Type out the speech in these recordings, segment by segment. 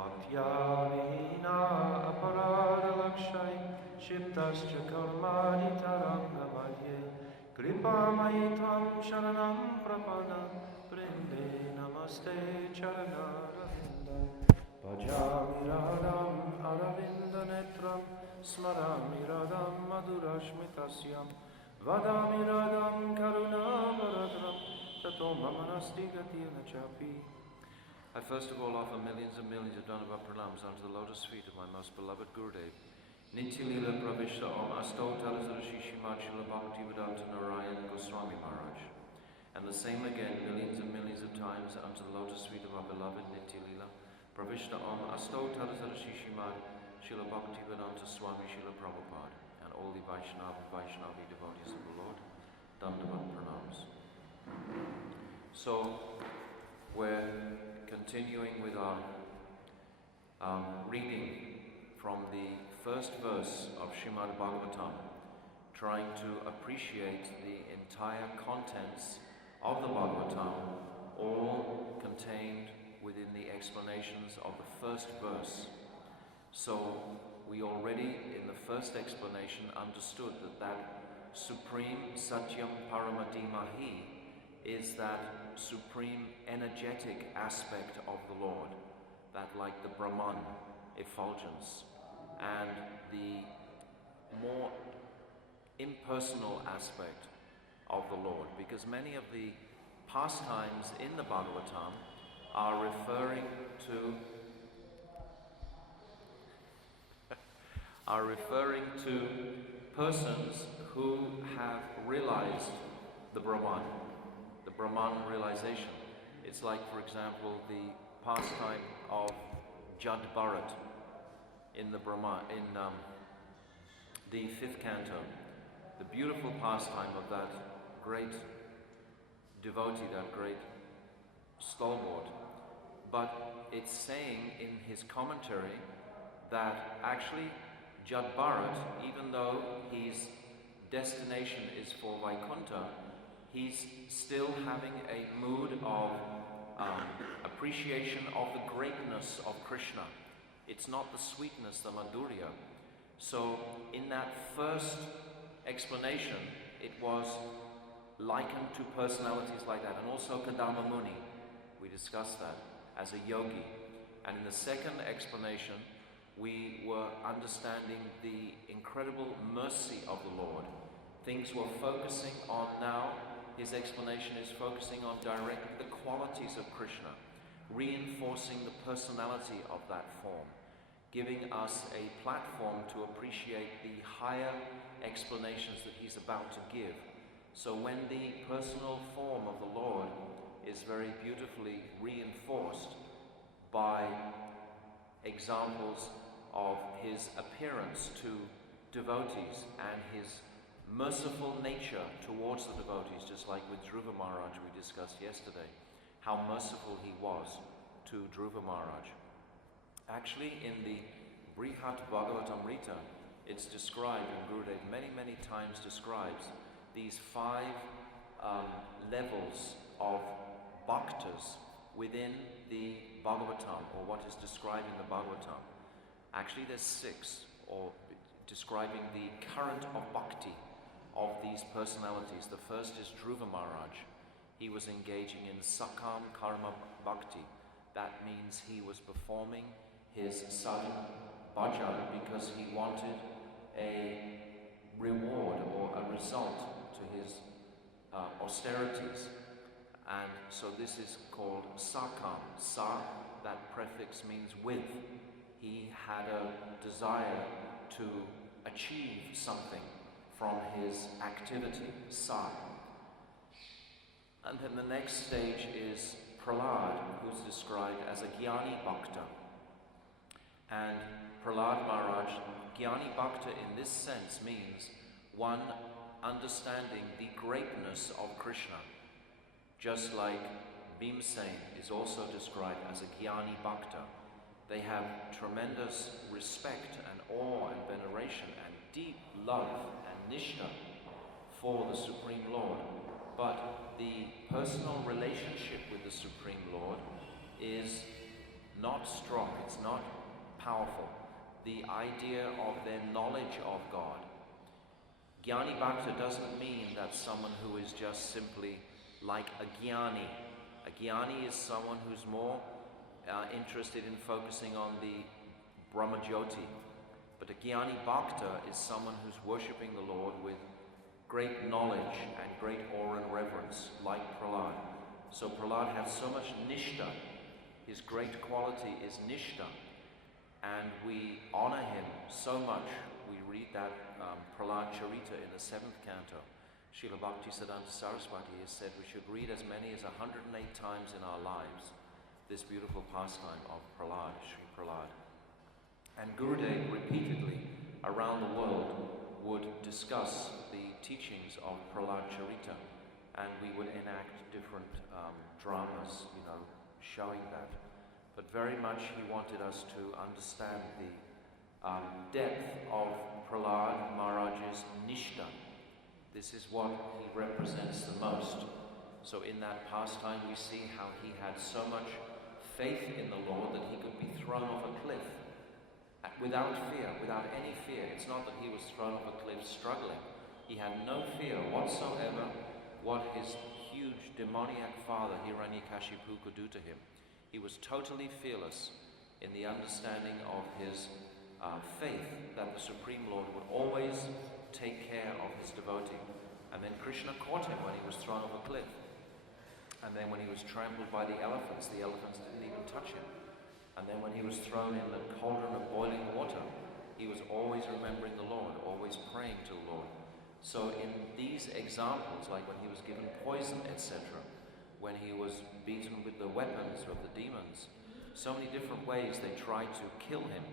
Bhaktyavihina aparada lakshai shiptascha karmani tarangamadye kripamai tvam sharanam prapana prinde namaste charanaravindam bhajami radham aravinda netram smarami radham madurashmitasyam vadami radham karunavaradram tato mamanasti gatirna chapi. I first of all offer millions and millions of Dhanava pranams unto the lotus feet of my most beloved Gurudev, Nitya Lila Pravishta Om Asto Talasarashi Shimachila Bhativedanta Narayan Goswami Maharaj. And the same again millions and millions of times unto the lotus feet of our beloved Nitya Lila Pravishta Om Asto Talasarashi Shimachila Bhativedanta Swami Shila Prabhupada, and all the Vaishnavi devotees of the Lord, Dhanava pranams. So, we're continuing with our reading from the first verse of Srimad Bhagavatam, trying to appreciate the entire contents of the Bhagavatam, all contained within the explanations of the first verse. So we already in the first explanation understood that supreme Satyam Paramadimahi is that supreme energetic aspect of the Lord, that like the Brahman effulgence, and the more impersonal aspect of the Lord, because many of the pastimes in the Bhagavatam are referring to persons who have realized the Brahman realization. It's like, for example, the pastime of Jad Bharat in the the fifth canto, the beautiful pastime of that great devotee, that great stalwart. But it's saying in his commentary that actually Jad Bharat, even though his destination is for Vaikuntha, he's still having a mood of appreciation of the greatness of Krishna. It's not the sweetness, the Madhurya. So in that first explanation, it was likened to personalities like that. And also Kadama Muni, we discussed that, as a yogi. And in the second explanation, we were understanding the incredible mercy of the Lord. Things we're focusing on now, his explanation is focusing on directly the qualities of Krishna, reinforcing the personality of that form, giving us a platform to appreciate the higher explanations that he's about to give. So when the personal form of the Lord is very beautifully reinforced by examples of his appearance to devotees and his merciful nature towards the devotees, just like with Dhruva Maharaj we discussed yesterday, how merciful he was to Dhruva Maharaj. Actually, in the Brihat Bhagavatamrita, it's described, and Gurudev many times describes these 5 levels of bhaktas within the Bhagavatam, or what is described in the Bhagavatam. Actually, there's 6, or describing the current of bhakti of these personalities. The first is Dhruva Maharaj. He was engaging in Sakam Karma Bhakti. That means he was performing his sadhana bhajan because he wanted a reward or a result to his austerities. And so this is called Sakam. Sa, that prefix means with. He had a desire to achieve something from his activity, Sa. And then the next stage is Prahlad, who's described as a Jnani Bhakta. And Prahlad Maharaj, Jnani Bhakta in this sense means one understanding the greatness of Krishna. Just like Bhimsen is also described as a Jnani Bhakta. They have tremendous respect and awe and veneration and deep love and nishtha for the Supreme Lord. But the personal relationship with the Supreme Lord is not strong, it's not powerful. The idea of their knowledge of God. Jnani Bhakta doesn't mean that someone who is just simply like a jnani. A jnani is someone who's more interested in focusing on the Brahmajyoti. But a jnani bhakta is someone who's worshipping the Lord with great knowledge and great awe and reverence, like Prahlad. So Prahlad has so much nishta. His great quality is nishta. And we honor him so much. We read that Prahlad Charita in the 7th canto. Srila Bhaktisiddhanta Saraswati has said we should read as many as 108 times in our lives this beautiful pastime of Prahlad, Sri Prahlad. And Gurudev repeatedly around the world would discuss the teachings of Prahlad Charita, and we would enact different dramas, showing that. But very much he wanted us to understand the depth of Prahlad Maharaj's nishta. This is what he represents the most. So in that pastime we see how he had so much faith in the Lord that he could be thrown off a cliff without fear, without any fear. It's not that he was thrown off a cliff struggling. He had no fear whatsoever what his huge demoniac father Hiranyakashipu could do to him. He was totally fearless in the understanding of his faith that the Supreme Lord would always take care of his devotee. And then Krishna caught him when he was thrown off a cliff. And then when he was trampled by the elephants didn't even touch him. And then when he was thrown in the cauldron of boiling water, he was always remembering the Lord, always praying to the Lord. So in these examples, like when he was given poison, etc., when he was beaten with the weapons of the demons, so many different ways they tried to kill him,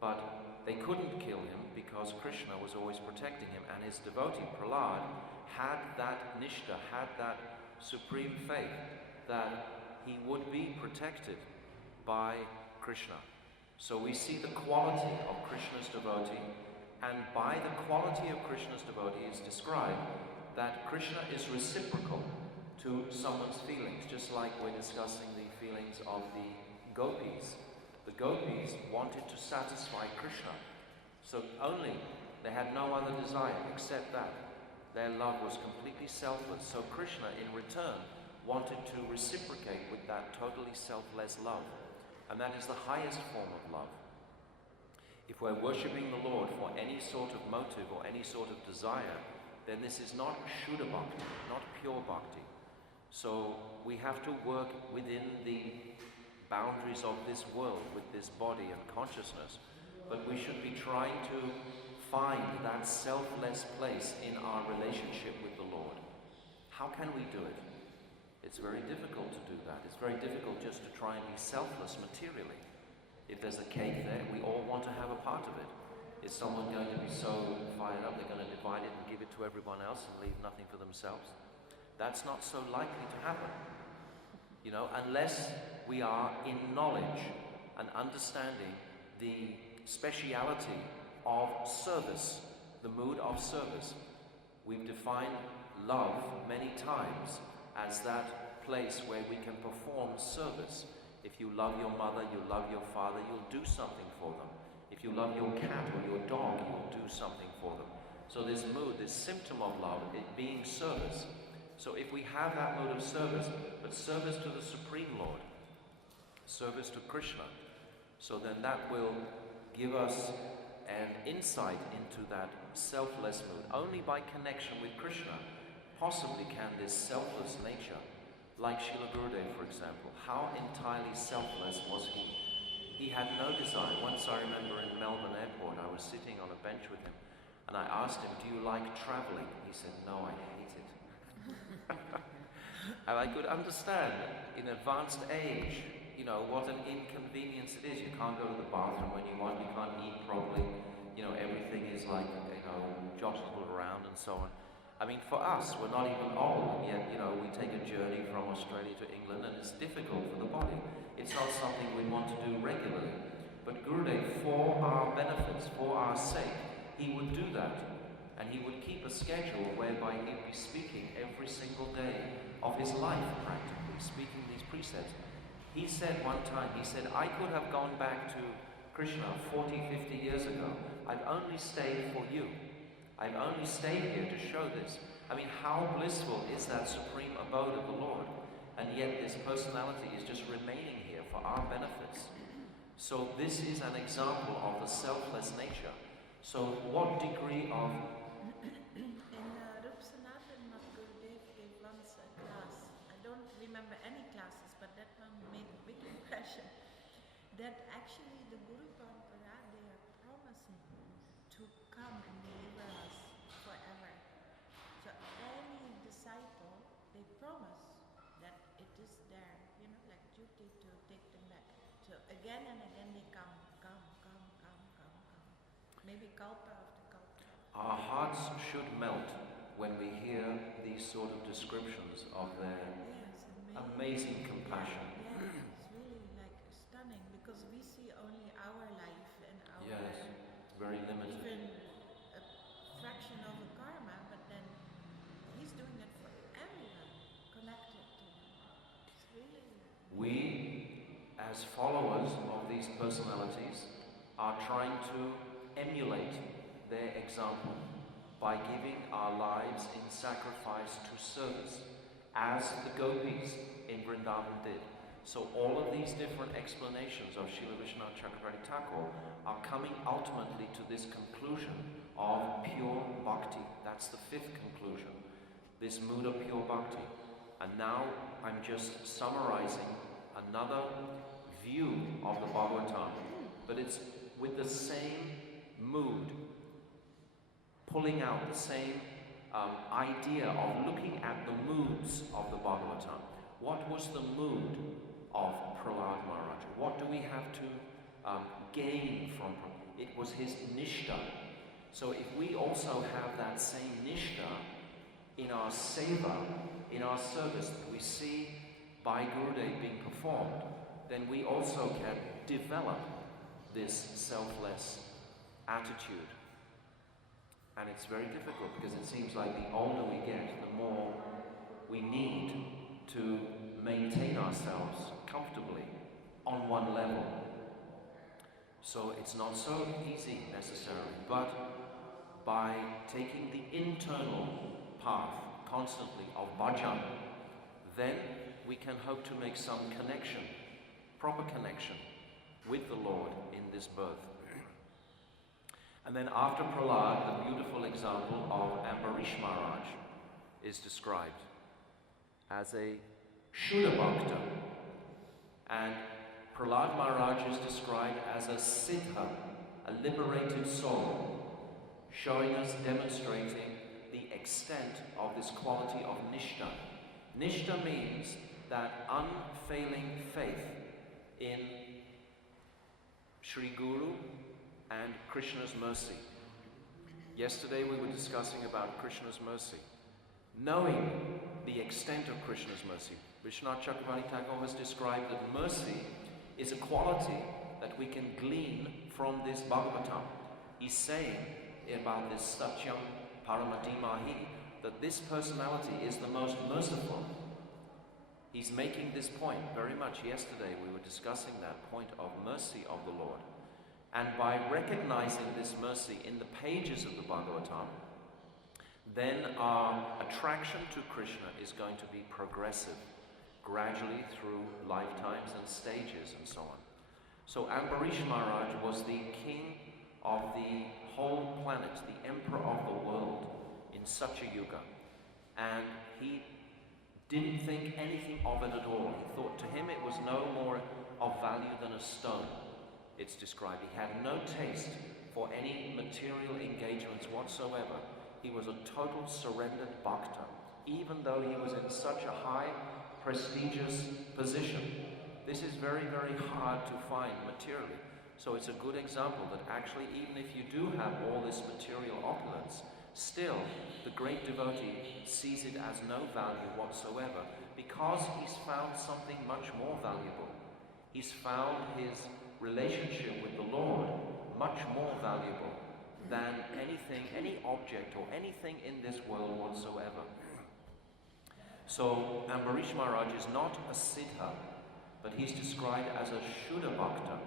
but they couldn't kill him because Krishna was always protecting him, and his devotee Prahlad had that nishta, had that supreme faith that he would be protected by Krishna. So we see the quality of Krishna's devotee, and by the quality of Krishna's devotee is described that Krishna is reciprocal to someone's feelings, just like we're discussing the feelings of the gopis. The gopis wanted to satisfy Krishna, so they had no other desire except that. Their love was completely selfless, so Krishna in return wanted to reciprocate with that totally selfless love, and that is the highest form of love. If we're worshipping the Lord for any sort of motive or any sort of desire, then this is not Shuddha Bhakti, not pure Bhakti. So we have to work within the boundaries of this world with this body and consciousness, but we should be trying to find that selfless place in our relationship with the Lord. How can we do it? It's very difficult to do that. It's very difficult just to try and be selfless materially. If there's a cake there, we all want to have a part of it. Is someone going to be so fired up they're going to divide it and give it to everyone else and leave nothing for themselves? That's not so likely to happen. Unless we are in knowledge and understanding the speciality of service, the mood of service. We've defined love many times as that place where we can perform service. If you love your mother, you love your father, you'll do something for them. If you love your cat or your dog, you'll do something for them. So this mood, this symptom of love, it being service. So if we have that mode of service, but service to the Supreme Lord, service to Krishna, so then that will give us an insight into that selfless mood. Only by connection with Krishna, possibly can this selfless nature, like Srila Gurudev, for example, how entirely selfless was he? He had no desire. Once I remember in Melbourne Airport, I was sitting on a bench with him, and I asked him, "Do you like traveling?" He said, "No, I hate it." And I could understand in advanced age, what an inconvenience it is. You can't go to the bathroom when you want, you can't eat properly, everything is like, jostled around and so on. I mean, for us, we're not even old, and yet, we take a journey from Australia to England, and it's difficult for the body. It's not something we want to do regularly. But Gurudev, for our benefits, for our sake, he would do that. And he would keep a schedule whereby he'd be speaking every single day of his life, practically, speaking these precepts. He said one time, he said, I could have gone back to Krishna 40, 50 years ago. I've only stayed for you. I've only stayed here to show this. I mean, how blissful is that supreme abode of the Lord? And yet this personality is just remaining here for our benefits. So this is an example of the selfless nature. So what degree of... In Rupsanath and Madhurya gave once a class. I don't remember any classes, but that one made a big impression. That actually the Guru Parampara, they are promising to come and deliver us forever. So any disciple, they promise that it is there, like duty to take them back. So again and again they come. Maybe kalpa after kalpa. Our hearts should melt when we hear these sort of descriptions of their amazing compassion. Yeah, it's really like stunning because we see only our life and our very limited. Even a fraction of a karma, but then he's doing it for everyone connected to him. It's really... We, as followers of these personalities, are trying to emulate their example by giving our lives in sacrifice to service, as the gopis in Vrindavan did. So all of these different explanations of Srila Vishwanath Chakravarti Thakur are coming ultimately to this conclusion of pure bhakti. That's the fifth conclusion, this mood of pure bhakti. And now I'm just summarizing another view of the Bhagavatam, but it's with the same mood, pulling out the same idea of looking at the moods of the Bhagavatam. What was the mood of Prahlad Maharaj? What do we have to gain from him? It was his nishta. So if we also have that same nishta in our seva, in our service that we see by Gurudev being performed, then we also can develop this selfless attitude. And it's very difficult because it seems like the older we get, the more we need to maintain ourselves comfortably on one level. So it's not so easy necessarily, but by taking the internal path constantly of bhajan, then we can hope to make some connection, proper connection with the Lord in this birth. And then after Prahlad, the beautiful example of Ambarish Maharaj is described as a Shuddha Bhakta. And Prahlad Maharaj is described as a Siddha, a liberated soul, showing us, demonstrating the extent of this quality of Nishta. Nishta means that unfailing faith in Sri Guru and Krishna's mercy. Yesterday we were discussing about Krishna's mercy. Knowing the extent of Krishna's mercy, Vishwanath Chakravarti Thakur has described that mercy is a quality that we can glean from this Bhagavatam. He's saying about this Satyam Paramatimahi that this personality is the most merciful. He's making this point very much. Yesterday we were discussing that point of mercy of the Lord. And by recognizing this mercy in the pages of the Bhagavatam, then our attraction to Krishna is going to be progressive, gradually through lifetimes and stages and so on. So Ambarish Maharaj was the king of the whole planet, the emperor of the world in such a yuga. And he didn't think anything of it at all. He thought to him it was no more of value than a stone. It's described. He had no taste for any material engagements whatsoever. He was a total surrendered bhakta, even though he was in such a high, prestigious position. This is very, very hard to find materially. So it's a good example that actually, even if you do have all this material opulence, still the great devotee sees it as no value whatsoever, because he's found something much more valuable. He's found his relationship with the Lord much more valuable than anything, any object or anything in this world whatsoever. So Ambarish Maharaj is not a Siddha, but he's described as a Shuddha Bhakta,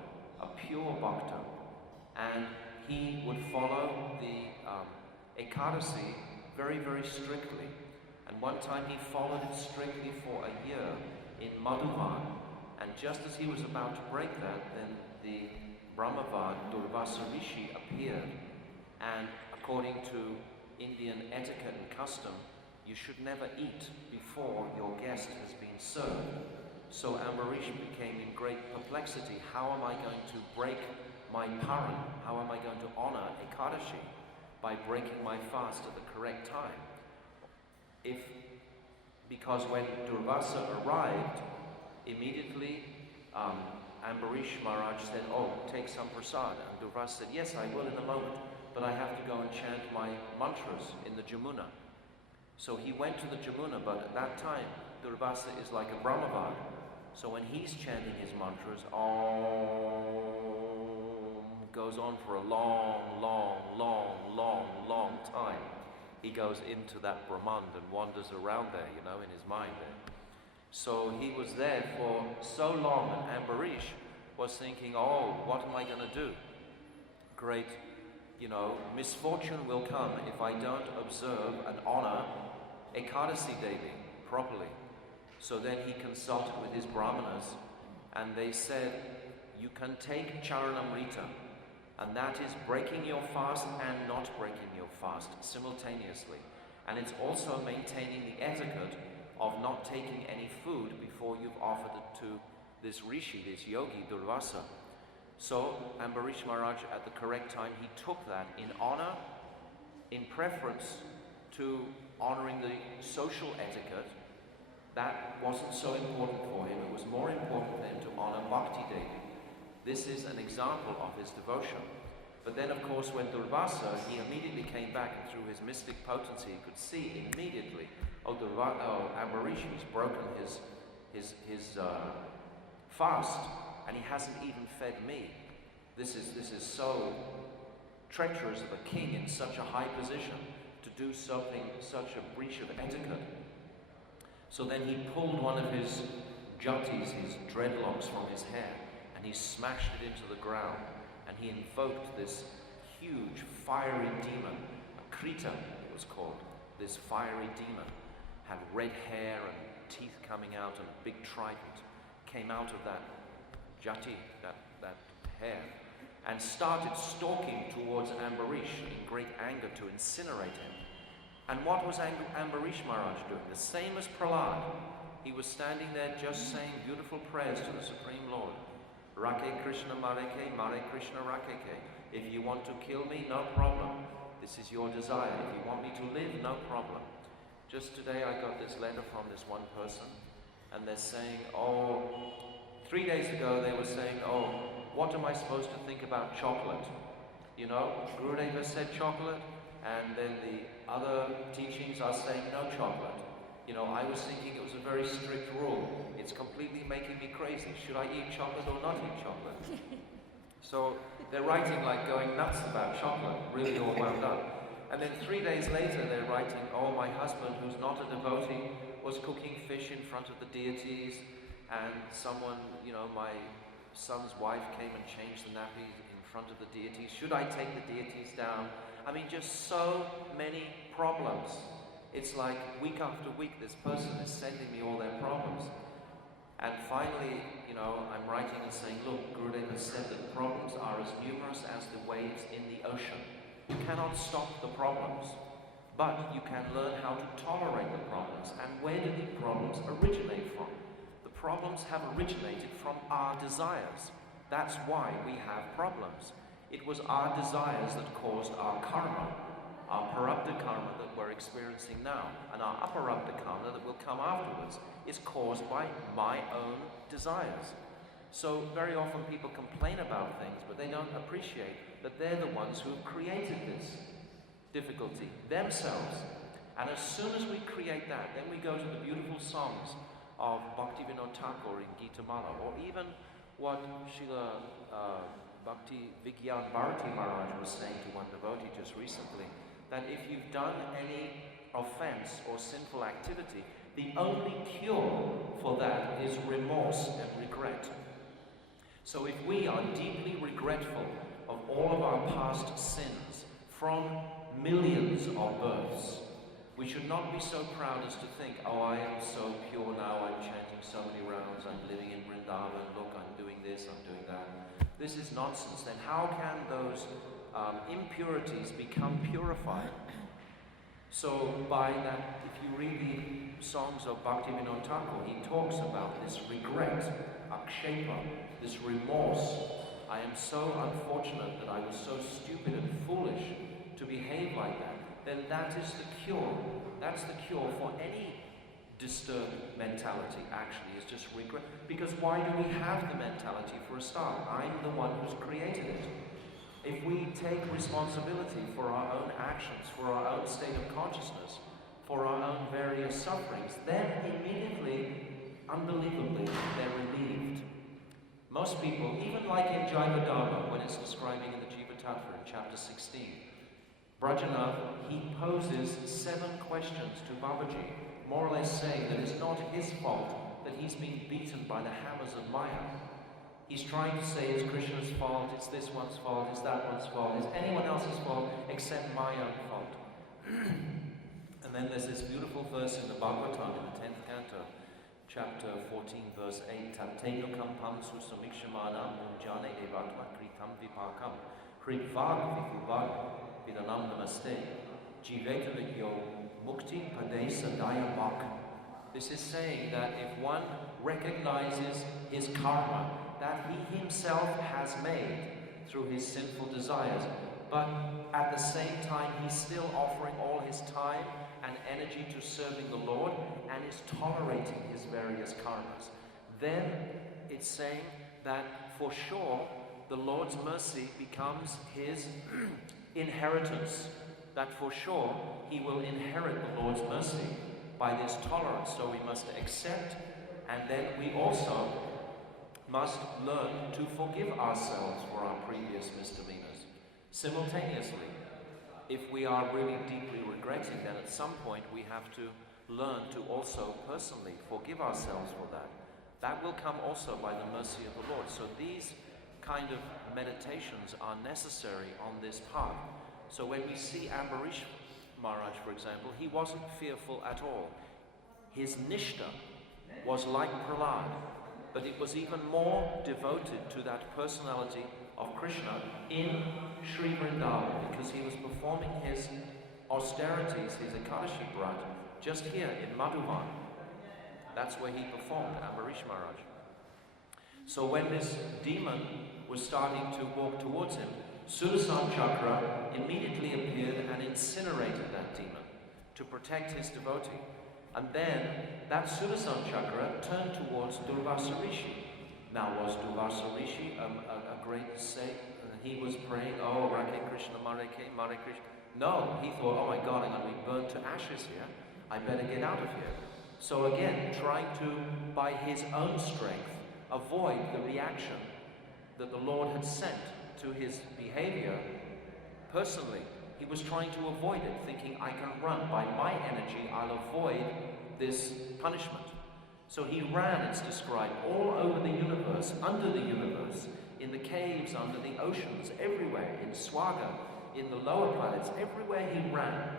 a pure Bhakta, and he would follow the Ekadasi very, very strictly. And one time he followed it strictly for a year in Madhurya, and just as he was about to break that, then the Brahmavad Durvasa Rishi appeared, and according to Indian etiquette and custom, you should never eat before your guest has been served. So Ambarish became in great perplexity. How am I going to break my paran? How am I going to honor Ekadashi? By breaking my fast at the correct time. Because when Durvasa arrived, immediately Ambarish Maharaj said, "Oh, take some prasad." And Durvasa said, "Yes, I will in a moment, but I have to go and chant my mantras in the Jamuna." So he went to the Jamuna, but at that time, Durvasa is like a Brahmavad. So when he's chanting his mantras, Om goes on for a long, long, long, long, long time. He goes into that Brahman and wanders around there, in his mind there. So he was there for so long, and Ambarish was thinking, oh, what am I going to do? Great, misfortune will come if I don't observe and honor Ekadasi Devi properly. So then he consulted with his brahmanas, and they said, you can take Charanamrita, and that is breaking your fast and not breaking your fast simultaneously. And it's also maintaining the etiquette of not taking any food before you've offered it to this rishi, this yogi, Durvasa. So Ambarish Maharaj, at the correct time, he took that in honor, in preference to honoring the social etiquette. That wasn't so important for him. It was more important for him to honor Bhakti Devi. This is an example of his devotion. But then, of course, when Durvasa, he immediately came back, and through his mystic potency, he could see immediately, Ambarish, he's broken his fast, and he hasn't even fed me. This is so treacherous of a king in such a high position to do something, such a breach of etiquette. So then he pulled one of his jatis, his dreadlocks, from his hair, and he smashed it into the ground, and he invoked this huge fiery demon, a Krita it was called. This fiery demon had red hair and teeth coming out, and a big trident came out of that jati, that hair, and started stalking towards Ambarish in great anger to incinerate him. And what was Ambarish Maharaj doing? The same as Prahlad. He was standing there just saying beautiful prayers to the Supreme Lord. Rake Krishna Mareke, Mare Krishna Rakeke. If you want to kill me, no problem. This is your desire. If you want me to live, no problem. Just today I got this letter from this one person, and they're saying, 3 days ago they were saying, what am I supposed to think about chocolate? Gurudeva said chocolate, and then the other teachings are saying no chocolate. I was thinking it was a very strict rule. It's completely making me crazy. Should I eat chocolate or not eat chocolate? So they're writing like going nuts about chocolate, really all wound up. And then 3 days later they're writing, my husband, who's not a devotee, was cooking fish in front of the deities, and someone, my son's wife came and changed the nappy in front of the deities. Should I take the deities down? I mean, just so many problems. It's like week after week this person is sending me all their problems. And finally, I'm writing and saying, look, Gurudev has said that problems are as numerous as the waves in the ocean. You cannot stop the problems, but you can learn how to tolerate the problems. And where do the problems originate from? The problems have originated from our desires. That's why we have problems. It was our desires that caused our karma, our parabdha karma that we're experiencing now, and our aparabdha karma that will come afterwards is caused by my own desires. So very often people complain about things, but they don't appreciate that they're the ones who have created this difficulty themselves. And as soon as we create that, then we go to the beautiful songs of Bhativedanta Thakur in Gita Mala, or even what Srila Bhaktivedanta Maharaj was saying to one devotee just recently, that if you've done any offense or sinful activity, The only cure for that is remorse and regret. So if we are deeply regretful of all of our past sins from millions of births, we should not be so proud as to think, oh, I am so pure now, I'm chanting so many rounds, I'm living in Vrindavan, look, I'm doing this, I'm doing that. This is nonsense. Then how can those impurities become purified? So by that, if you read the songs of Bhativedanta, he talks about this regret, akshepa, this remorse. I am so unfortunate that I was so stupid and foolish to behave like that. Then that is the cure. That's the cure for any disturbed mentality, actually, is just regret. Because why do we have the mentality for a start? I'm the one who's created it. If we take responsibility for our own actions, for our own state of consciousness, for our own various sufferings, then immediately, unbelievably, they're relieved. Most people, even like in Jaiva Dharma, when it's describing in the Jiva Tattva in chapter 16, Brajanath, he poses 7 questions to Babaji, more or less saying that it's not his fault that he's been beaten by the hammers of Maya. He's trying to say it's Krishna's fault, it's this one's fault, it's that one's fault, it's anyone else's fault except my own fault. And then there's this beautiful verse in the Bhagavatam in the 10th canto, chapter 14, verse 8, Tattenukam pamsu samikshamana munjane evatma kritam vipakam hrivag vipuvag vidanam namaste jivetavigyo mukti padesa dayavak. This is saying that if one recognizes his karma that he himself has made through his sinful desires, but at the same time he's still offering all his time and energy to serving the Lord and is tolerating his various karmas, then it's saying that for sure the Lord's mercy becomes his inheritance, that for sure he will inherit the Lord's mercy by this tolerance. So we must accept, and then we also must learn to forgive ourselves for our previous misdemeanors. Simultaneously, if we are really deeply regretting, then at some point we have to learn to also personally forgive ourselves for that. That will come also by the mercy of the Lord. So these kind of meditations are necessary on this path. So when we see Ambarish Maharaj, for example, he wasn't fearful at all. His nishta was like Prahlad, but it was even more devoted to that personality of Krishna in Sri Vrindavan, because he was performing his austerities, his Ekadashi Brat, just here in Madhura. That's where he performed, Ambarish Maharaj. So when this demon was starting to walk towards him, Sudarshan Chakra immediately appeared and incinerated that demon to protect his devotee. And then that Sudarshan Chakra turned towards Durvasa Rishi. Now, was Durvasa Rishi a great saint? He was praying, oh, Rake Krishna, Mare Krishna. No, he thought, oh my God, I'm going to be burnt to ashes here. I better get out of here. So again, trying to, by his own strength, avoid the reaction that the Lord had sent to his behavior personally. He was trying to avoid it, thinking, I can run. By my energy, I'll avoid this punishment. So he ran, it's described, all over the universe, under the universe, in the caves, under the oceans, everywhere, in Swaga, in the lower planets, everywhere he ran,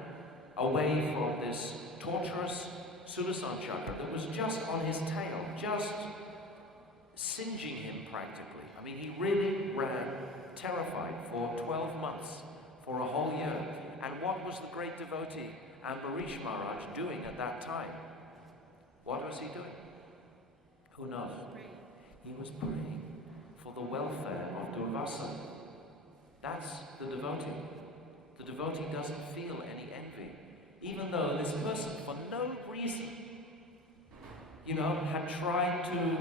away from this torturous Sudarshan Chakra that was just on his tail, just singeing him practically. I mean, he really ran terrified for 12 months, for a whole year. And what was the great devotee, Ambarish Maharaj, doing at that time? What was he doing? Who knows? He was praying for the welfare of Durvasa. That's the devotee. The devotee doesn't feel any envy. Even though this person, for no reason, had tried to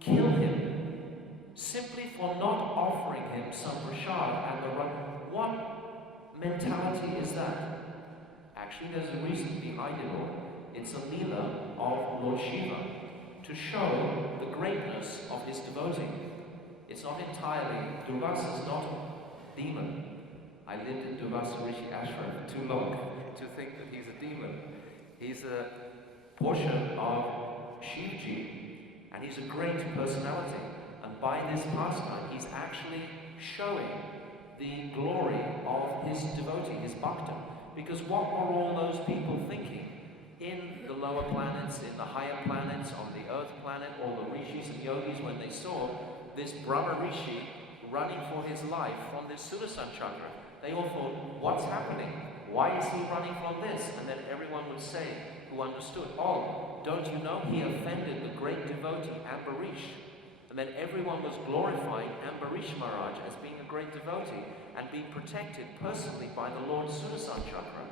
kill him, simply for not offering him some prasad and the right. What mentality is that? Actually, there's a reason behind it all. It's a leela of Lord Shiva to show the greatness of his devotee. It's not entirely, Durvasa is not a demon. I lived in Durvasa Rishi Ashram for too long to think that he's a demon. He's a portion of Shivji, and he's a great personality. And by this pastime, he's actually showing the glory of his devotee, his bhakta. Because what were all those people thinking in the lower planets, in the higher planets, on the earth planet, all the rishis and yogis, when they saw this Brahma Rishi running for his life from this Sudarsana chakra? They all thought, what's happening? Why is he running from this? And then everyone would say, who understood, oh, don't you know he offended the great devotee Ambarish? And then everyone was glorifying Ambarish Maharaj as being a great devotee and being protected personally by the Lord Sudarsana chakra.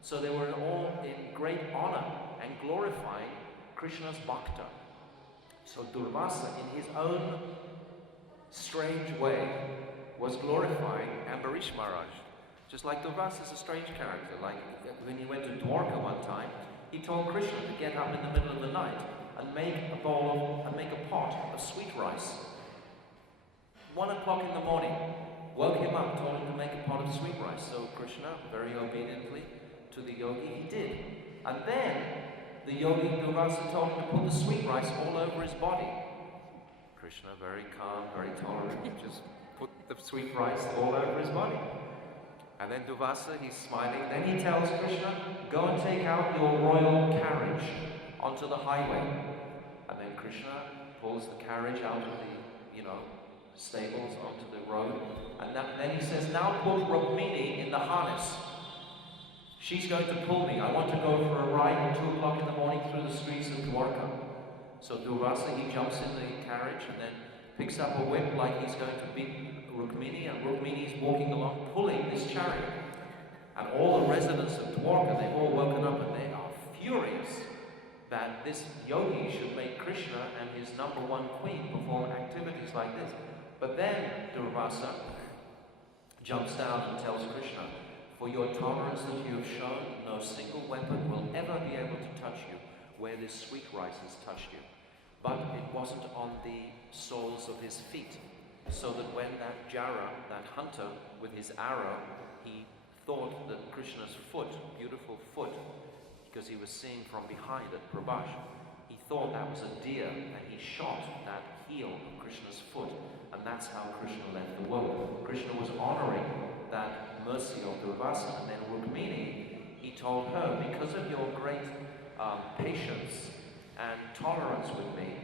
So they were all in great honor and glorifying Krishna's bhakta. So Durvasa, in his own strange way, was glorifying Ambarish Maharaj. Just like Durvasa is a strange character. Like when he went to Dwarka one time, he told Krishna to get up in the middle of the night and make a pot of sweet rice. 1 o'clock in the morning, woke him up, told him to make a pot of sweet rice. So Krishna, very obediently to the yogi, he did. And then the yogi Durvasa told him to put the sweet rice all over his body. Krishna, very calm, very tolerant, just put the sweet rice all over his body. And then Durvasa, he's smiling. Then he tells Krishna, go and take out your royal carriage onto the highway. And then Krishna pulls the carriage out of the, stables onto the road. And then he says, now put Rukmini in the harness. She's going to pull me. I want to go for a ride at 2 o'clock in the morning through the streets of Dwarka. So Durvasa, he jumps in the carriage and then picks up a whip like he's going to beat Rukmini, and Rukmini's walking along, pulling this chariot. And all the residents of Dwarka, they've all woken up and they are furious that this yogi should make Krishna and his number one queen perform activities like this. But then Durvasa jumps down and tells Krishna, for your tolerance that you have shown, no single weapon will ever be able to touch you where this sweet rice has touched you. But it wasn't on the soles of his feet, so that when that Jara, that hunter, with his arrow, he thought that Krishna's foot, beautiful foot, because he was seeing from behind at Prabhash, he thought that was a deer, and he shot that heel of Krishna's foot, and that's how Krishna left the world. Krishna was honoring that mercy of Durvasa, and then Rukmini, he told her, because of your great patience and tolerance with me,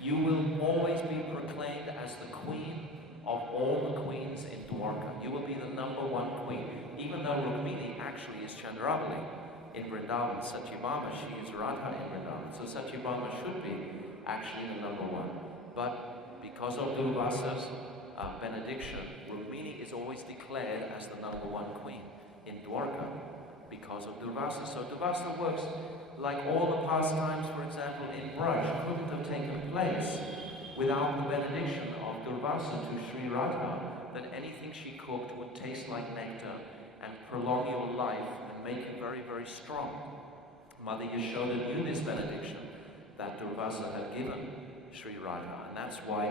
you will always be proclaimed as the queen of all the queens in Dwarka. You will be the number one queen. Even though Rukmini actually is Chandravali in Vrindavan, Satyabhama, she is Radha in Vrindavan. So Satyabhama should be actually the number one. But because of Durvasa's benediction, Rukmini is always declared as the number one queen in Dwarka because of Durvasa. So Durvasa works like all the pastimes, for example, in Braj, couldn't have taken place without the benediction of Durvasa to Sri Radha, that anything she cooked would taste like nectar and prolong your life and make you very, very strong. Mother Yashoda knew this benediction that Durvasa had given Sri Radha, and that's why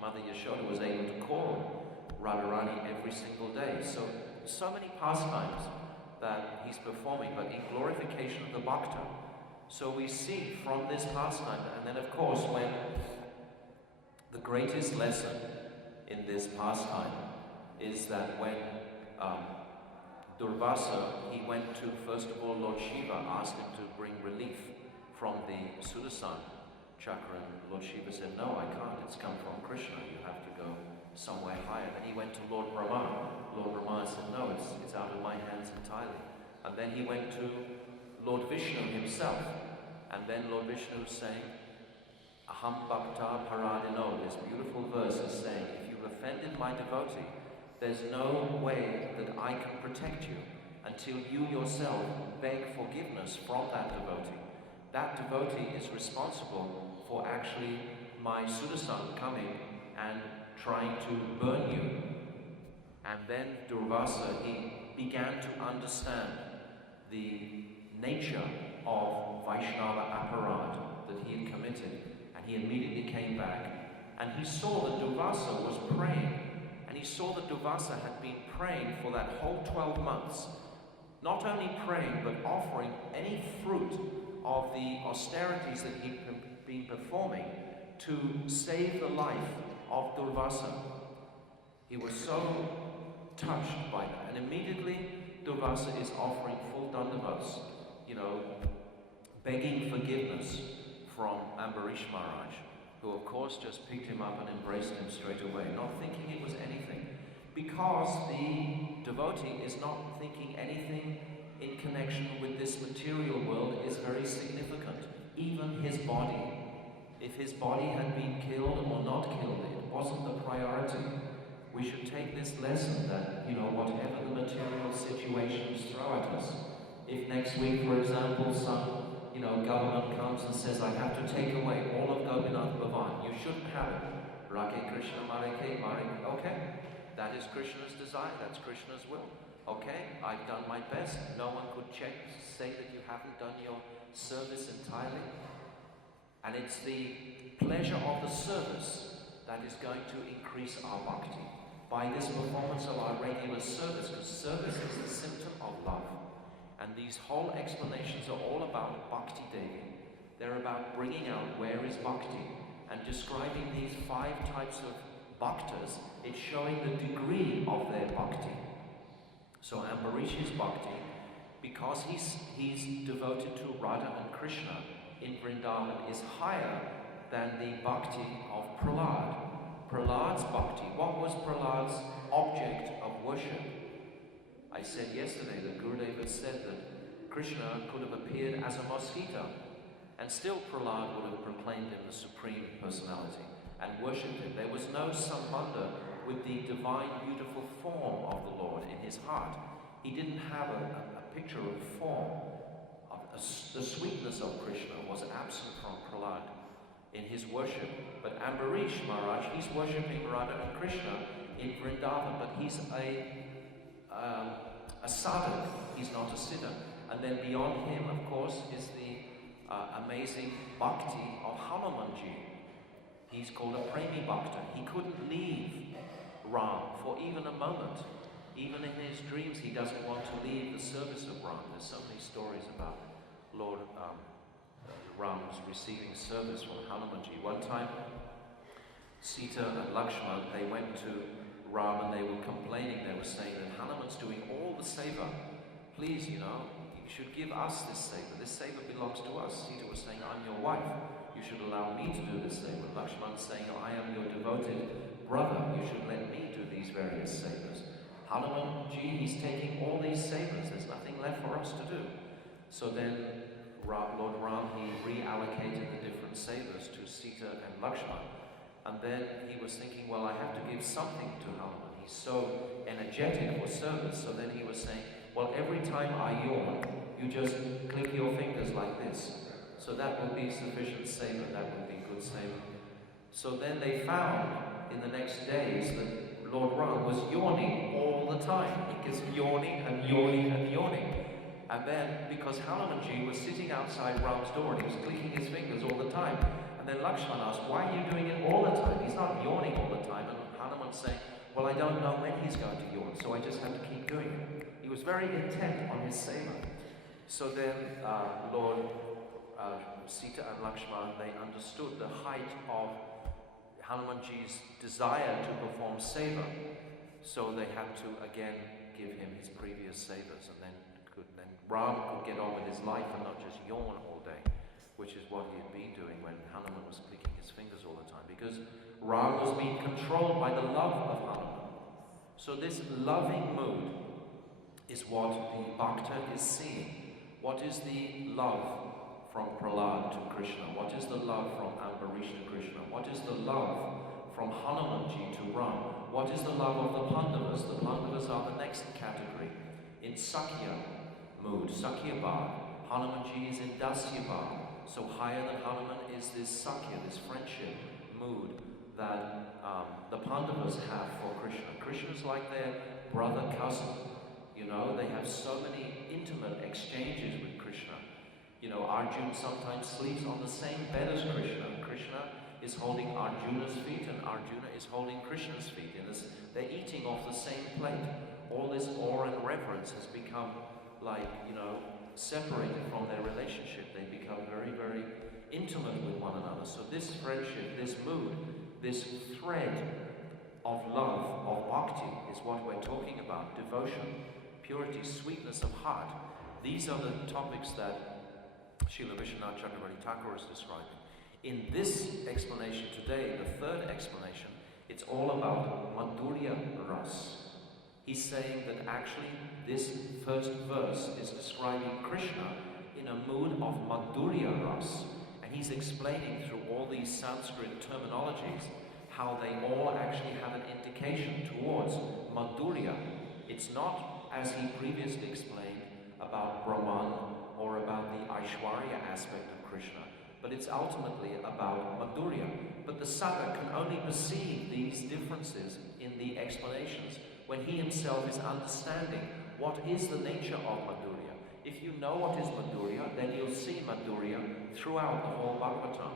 Mother Yashoda was able to call Radharani every single day. So many pastimes that he's performing, but in glorification of the bhakta. So we see from this pastime, and then of course when the greatest lesson in this pastime is that when Durvasa, he went to, first of all, Lord Shiva asked him to bring relief from the Sudarsana chakra, and Lord Shiva said, no, I can't, it's come from Krishna, you have to go somewhere higher. Then he went to Lord Brahma. Lord Brahma said, no, it's out of my hands entirely. And then he went to Lord Vishnu himself. And then Lord Vishnu was saying, Aham Bhakta Paradino, this beautiful verse is saying, if you've offended my devotee, there's no way that I can protect you until you yourself beg forgiveness from that devotee. That devotee is responsible for actually my Sudarsana coming and trying to burn you. And then Durvasa, he began to understand the nature of Vaishnava aparad that he had committed, and he immediately came back. And he saw that Durvasa was praying, and he saw that Durvasa had been praying for that whole 12 months. Not only praying, but offering any fruit of the austerities that he'd been performing to save the life of Durvasa. He was so touched by that. And immediately Durvasa is offering full dandavats, begging forgiveness from Ambarish Maharaj, who of course just picked him up and embraced him straight away, not thinking it was anything. Because the devotee is not thinking anything in connection with this material world is very significant. Even his body. If his body had been killed or not killed, it wasn't the priority. We should take this lesson that, whatever the material situations throw at us, if next week, for example, some, government comes and says, I have to take away all of Gopinath Bhavan, you shouldn't have it. Rake Krishna, Mareke, Mareke, okay. That is Krishna's desire, that's Krishna's will. Okay, I've done my best. No one could say that you haven't done your service entirely. And it's the pleasure of the service that is going to increase our bhakti. By this performance of our regular service, because service is the symptom of love. And these whole explanations are all about Bhakti Devi. They're about bringing out where is bhakti and describing these 5 types of bhaktas. It's showing the degree of their bhakti. So Ambarish's bhakti, because he's devoted to Radha and Krishna in Vrindavan, is higher than the bhakti of Prahlad. Prahlad's bhakti, what was Prahlad's object of worship? I said yesterday that Gurudev had said that Krishna could have appeared as a mosquito, and still Prahlad would have proclaimed him the Supreme Personality and worshipped him. There was no sambandha with the divine, beautiful form of the Lord in his heart. He didn't have a picture of form. The sweetness of Krishna was absent from Prahlad in his worship. But Ambarish Maharaj, he's worshipping Radha and Krishna in Vrindavan, but he's a sadhak, he's not a siddha. And then beyond him, of course, is the amazing bhakti of Hanumanji. He's called a Premi Bhakta. He couldn't leave Ram for even a moment. Even in his dreams, he doesn't want to leave the service of Ram. There's so many stories about Lord Ram's receiving service from Hanumanji. One time, Sita and Lakshman, they went to Ram and they were complaining. They were saying that Hanuman's doing all the seva. Please, you should give us this seva. This seva belongs to us. Sita was saying, I'm your wife. You should allow me to do this seva. Lakshman saying, I am your devoted brother. You should let me do these various sevas. Hanumanji, he's taking all these sevas. There's nothing left for us to do. So then Lord Ram, he reallocated the different sevas to Sita and Lakshman. And then he was thinking, well, I have to give something to Hanuman. He's so energetic for service. So then he was saying, well, every time I yawn, you just click your fingers like this. So that will be sufficient seva, that will be good seva. So then they found in the next days that Lord Ram was yawning all the time. He was yawning and yawning and yawning. And then, because Hanumanji was sitting outside Ram's door and he was clicking his fingers all the time, and then Lakshman asked, why are you doing it all the time? He's not yawning all the time. And Hanuman saying, well, I don't know when he's going to yawn, so I just have to keep doing it. He was very intent on his seva. So then Lord Sita and Lakshman, they understood the height of Hanumanji's desire to perform seva. So they had to again give him his previous sevas, and then Ram could get on with his life and not just yawn all day, which is what he had been doing when Hanuman was clicking his fingers all the time, because Ram was being controlled by the love of Hanuman. So this loving mood is what the Bhakta is seeing. What is the love from Prahlad to Krishna? What is the love from Ambarish to Krishna? What is the love from Hanumanji to Ram? What is the love of the Pandavas? The Pandavas are the next category. In Sakhya mood, Sakhya Bhav. Hanumanji is in Dasya Bhav. So higher than Hanuman is this Sakhya, this friendship mood that the Pandavas have for Krishna. Krishna's like their brother, cousin. They have so many intimate exchanges with Krishna. Arjuna sometimes sleeps on the same bed as Krishna. Krishna is holding Arjuna's feet and Arjuna is holding Krishna's feet. They're eating off the same plate. All this awe and reverence has become like, separated from their relationship. They become very, very intimate with one another. So this friendship, this mood, this thread of love, of bhakti, is what we're talking about. Devotion, purity, sweetness of heart. These are the topics that Srila Vishwanath Chakravarti Thakur is describing. In this explanation today, the third explanation, it's all about Madhurya Rasa. He's saying that actually this first verse is describing Krishna in a mood of Madhurya Rasa. And he's explaining through all these Sanskrit terminologies how they all actually have an indication towards Madhurya. It's not, as he previously explained, about Brahman or about the Aishwarya aspect of Krishna, but it's ultimately about Madhurya. But the sadhaka can only perceive these differences in the explanations when he himself is understanding what is the nature of Madhurya. If you know what is Madhurya, then you'll see Madhurya throughout the whole Bhagavatam.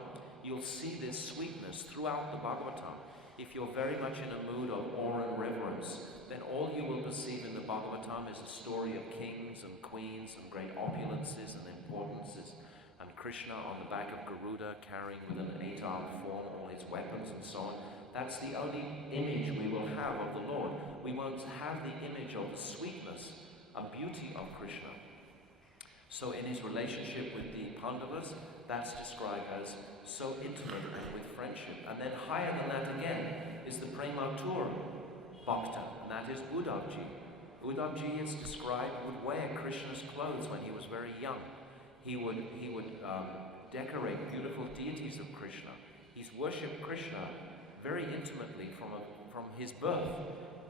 You'll see this sweetness throughout the Bhagavatam. If you're very much in a mood of awe and reverence, then all you will perceive in the Bhagavatam is a story of kings and queens and great opulences and importances, and Krishna on the back of Garuda carrying with an 8-armed form all his weapons and so on. That's the only image we will have of the Lord. We won't have the image of the sweetness and beauty of Krishna. So in his relationship with the Pandavas, that's described as so intimate and with friendship. And then higher than that again is the Prematur Bhakta, and that is Uddhavji. Uddhavji is described would wear Krishna's clothes when he was very young. He would decorate beautiful deities of Krishna. He's worshipped Krishna very intimately from his birth,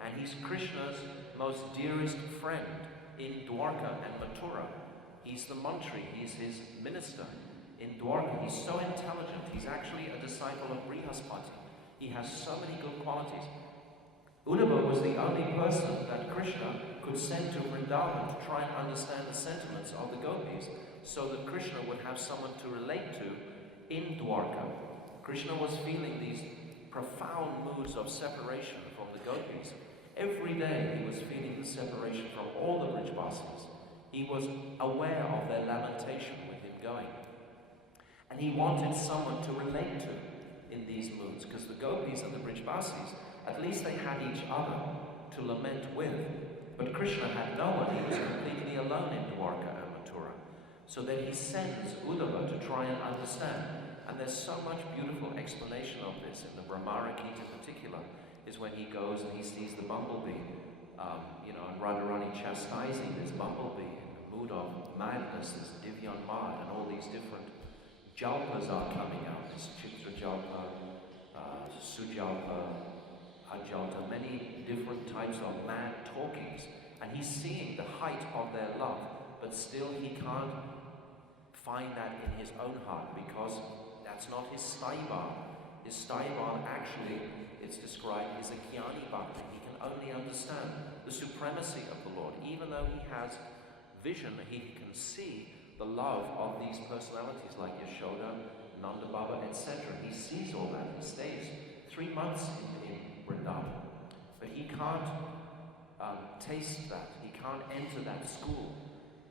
and he's Krishna's most dearest friend in Dwarka and Mathura. He's the mantri, he's his minister in Dwarka. He's so intelligent, he's actually a disciple of Brihaspati. He has so many good qualities. Uddhava was the only person that Krishna could send to Vrindavan to try and understand the sentiments of the gopis, so that Krishna would have someone to relate to in Dwarka. Krishna was feeling these profound moods of separation from the gopis. Every day he was feeling the separation from all the Brijvasis. He was aware of their lamentation with him going. And he wanted someone to relate to in these moods, because the gopis and the Brijvasis, at least they had each other to lament with. But Krishna had no one. He was completely alone in Dwarka and Mathura. So then he sends Uddhava to try and understand. And there's so much beautiful explanation of this in the Brahmara Gita in particular, is when he goes and he sees the bumblebee, and Radharani chastising this bumblebee in the mood of madness, this Divyan Mad, and all these different jalpas are coming out. This Chitra Jalpa, Sujalpa, Ajalta, many different types of mad talkings. And he's seeing the height of their love, but still he can't find that in his own heart, because that's not his staivan. His staivan actually, it's described, is a jnani bhakti. He can only understand the supremacy of the Lord. Even though he has vision, he can see the love of these personalities like Yashoda, Nanda Baba, etc. He sees all that. He stays 3 months in Vrindavan. But he can't taste that. He can't enter that school.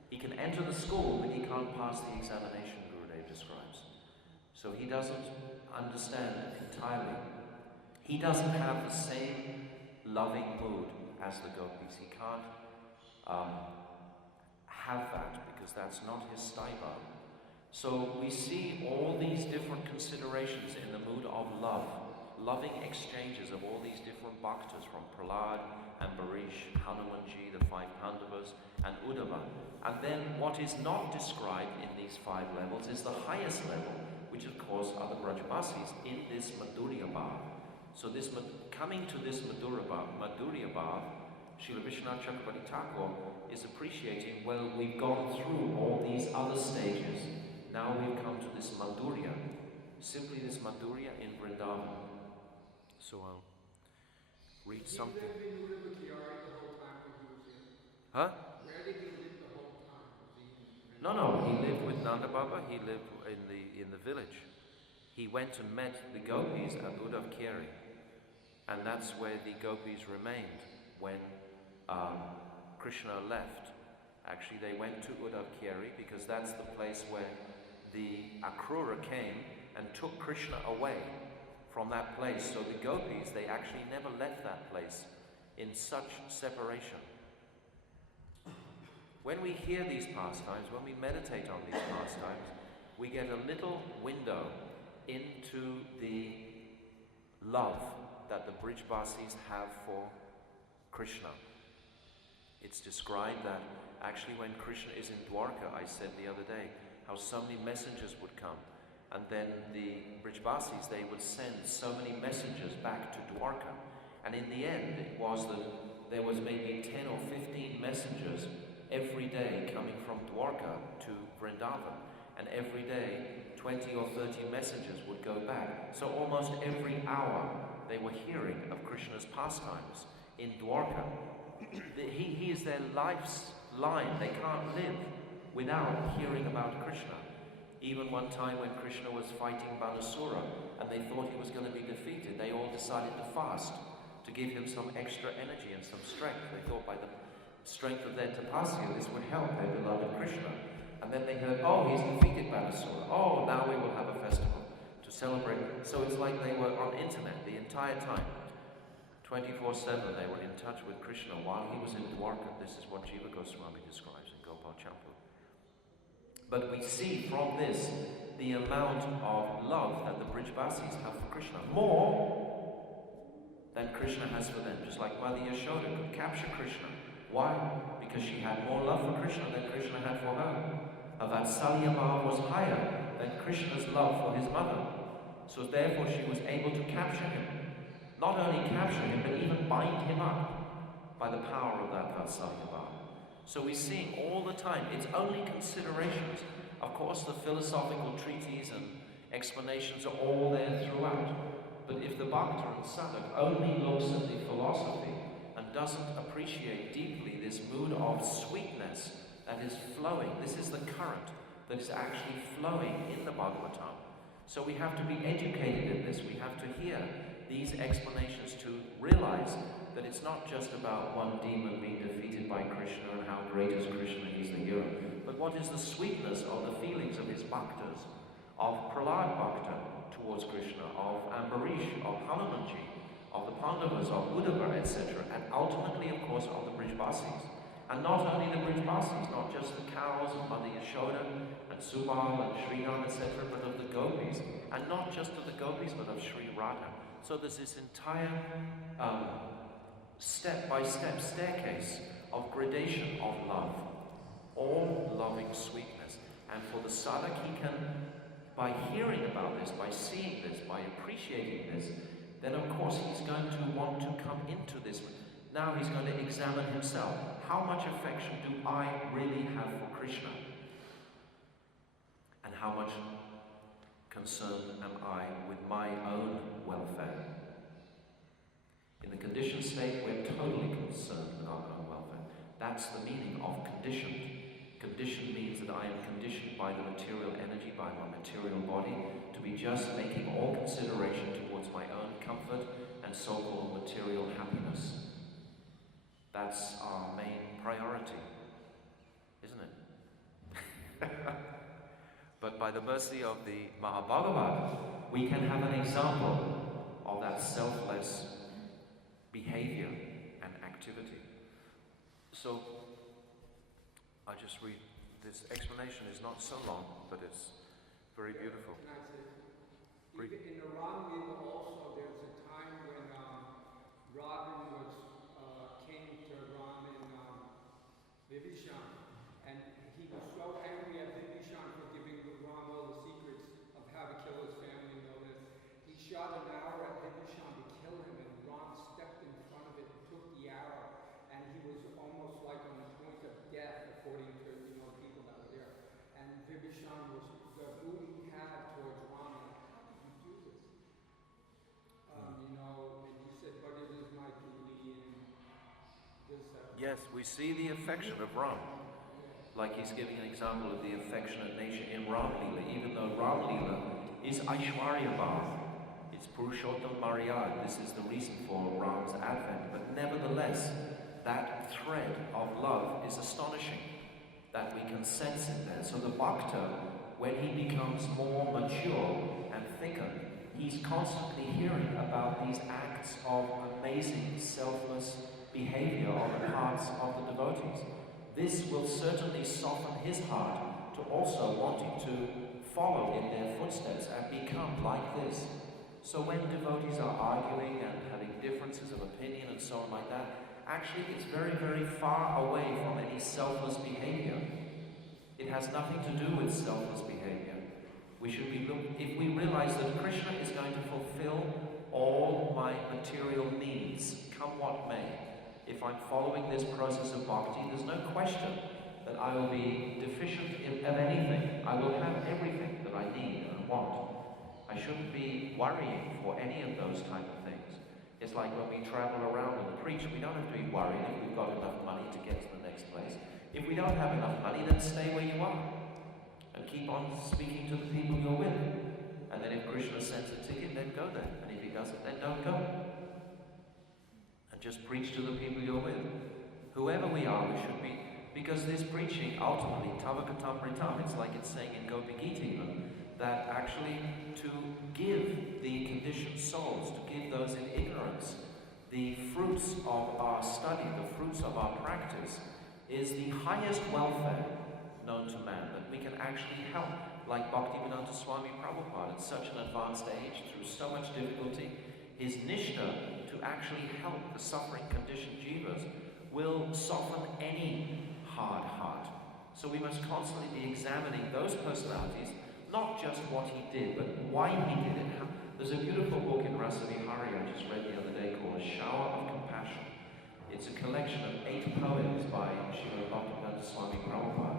He can enter the school, but he can't pass the examination, Gurudev describes. So he doesn't understand entirely. He doesn't have the same loving mood as the gopis. He can't have that, because that's not his staivan. So we see all these different considerations in the mood of love, loving exchanges of all these different bhaktas, from Prahlad, Ambarish, Hanumanji, the 5 Pandavas, and Uddhava. And then what is not described in these 5 levels is the highest level, which of course are the Brajvasis in this Madhurya Bhav. So this coming to this Madhurya Bhav, Srila Vishwanath Chakravarti Thakur is appreciating, well, we've gone through all these other stages. Now we've come to this Madhurya, simply this Madhurya in Vrindavan. So I'll read something. Huh? Where did he live the whole time? No, he lived with Nanda Baba. He lived in the village. He went and met the gopis at Uddhavkeri, and that's where the gopis remained when Krishna left. Actually, they went to Uddhavkeri because that's the place where the Akrura came and took Krishna away from that place. So the gopis, they actually never left that place in such separation. When we hear these pastimes, when we meditate on these pastimes, we get a little window into the love that the Brijbasis have for Krishna. It's described that actually when Krishna is in Dwarka, I said the other day, how so many messengers would come. And then the Brijbasis, they would send so many messengers back to Dwarka. And in the end, it was that there was maybe 10 or 15 messengers every day coming from Dwarka to Vrindavan. And every day, 20 or 30 messengers would go back. So almost every hour, they were hearing of Krishna's pastimes in Dwarka. He is their life's line. They can't live without hearing about Krishna. Even one time when Krishna was fighting Banasura and they thought he was going to be defeated, they all decided to fast to give him some extra energy and some strength. They thought by the strength of their tapasya this would help their beloved Krishna. And then they heard, oh, he's defeated Banasura. Oh, now we will have a festival to celebrate. So it's like they were on internet the entire time. 24/7 they were in touch with Krishna while he was in Dwarka. This is what Jiva Goswami describes in Gopal Champu. But we see from this the amount of love that the Brijbasis have for Krishna. More than Krishna has for them. Just like Mother Yashoda could capture Krishna. Why? Because she had more love for Krishna than Krishna had for her. Her Vatsalya Bhava was higher than Krishna's love for his mother. So therefore she was able to capture him. Not only capture him, but even bind him up by the power of that Vatsalya Bhava. So we're seeing all the time, it's only considerations. Of course, the philosophical treatises and explanations are all there throughout. But if the Bhakta and Sadhak only looks at the philosophy and doesn't appreciate deeply this mood of sweetness that is flowing, this is the current that is actually flowing in the Bhagavatam. So we have to be educated in this, we have to hear these explanations to realize that it's not just about one demon being defeated by Krishna and how great is Krishna, he's the hero, but what is the sweetness of the feelings of his bhaktas, of Prahlad Bhakta towards Krishna, of Ambarish, of Hanumanji, of the Pandavas, of Uddhava, etc., and ultimately, of course, of the Brijbasis. And not only the Brijbasis, not just the cows of Mother Yashoda and Subal and Sridham, etc., but of the gopis, and not just of the gopis, but of Sri Radha. So there's this entire step-by-step staircase of gradation of love, all loving sweetness. And for the sadhak, he can, by hearing about this, by seeing this, by appreciating this, then of course he's going to want to come into this. Now he's going to examine himself. How much affection do I really have for Krishna? And how much concerned am I with my own welfare? In the conditioned state, we're totally concerned with our own welfare. That's the meaning of conditioned. Conditioned means that I am conditioned by the material energy, by my material body, to be just making all consideration towards my own comfort and so-called material happiness. That's our main priority, isn't it? But by the mercy of the Mahabhagavad, we can have an example of that selfless behavior and activity. So, I just read, this explanation is not so long, but it's very beautiful. Can I say, even in the Ram Lila also, there's a time when Ravana came to Ram and Vibhishan, and he was so angry at Vibhishan for giving Ram all the secrets of how to kill his family, he shot an arrow at Vibhishan to kill him, and Ram stepped in front of it and took the arrow, and he was almost like on the point of death, according to people that were there. And Vibhishan was, the mood he had towards Ram, like, how did you do this? And he said, but it is my duty, and this, Yes, we see the affection of Ram. Like he's giving an example of the affectionate nature in Ram Lila, even though Ram Lila is Aishwarya Bhav. It's Purushottam Maryad. This is the reason for Ram's advent. But nevertheless, that thread of love is astonishing. that we can sense in there. So the bhakta, when he becomes more mature and thickened, he's constantly hearing about these acts of amazing selfless behavior on the hearts of the devotees. This will certainly soften his heart to also wanting to follow in their footsteps and become like this. So when devotees are arguing and having differences of opinion and so on like that, actually it's very, very far away from any selfless behavior. It has nothing to do with selfless behavior. We should be, if we realize that Krishna is going to fulfill all my material needs, come what may. If I'm following this process of bhakti, there's no question that I will be deficient of anything. I will have everything that I need and want. I shouldn't be worrying for any of those type of things. It's like when we travel around and preach, we don't have to be worried if we've got enough money to get to the next place. If we don't have enough money, then stay where you are and keep on speaking to the people you're with. And then if Krishna sends a ticket, then go there. And if he doesn't, then don't go. And just preach to the people you're with. Whoever we are, we should be, because this preaching, ultimately, tavakatam ritam, it's like it's saying in Gopi Gita even, that actually to give the conditioned souls, to give those in ignorance, the fruits of our study, the fruits of our practice, is the highest welfare known to man, that we can actually help, like Bhativedanta Swami Prabhupada at such an advanced age, through so much difficulty, his nishta to actually help the suffering conditioned jivas will soften any hard heart. So we must constantly be examining those personalities, not just what he did, but why he did it. There's a beautiful book in Rasa I just read the other day called A Shower of Compassion. It's a collection of 8 poems by Srimad Bhativedanta Swami Prabhupada,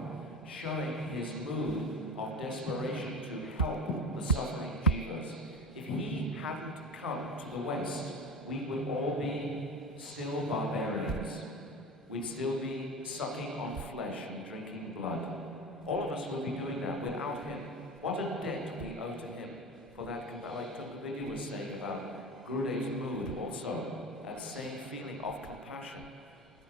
showing his mood of desperation to help the suffering jivas. If he hadn't come to the West, we would all be still barbarians. We'd still be sucking on flesh and drinking blood. All of us would be doing that without him. What a debt we owe to him for that. Like the video was saying about Gurudev's mood also, that same feeling of compassion.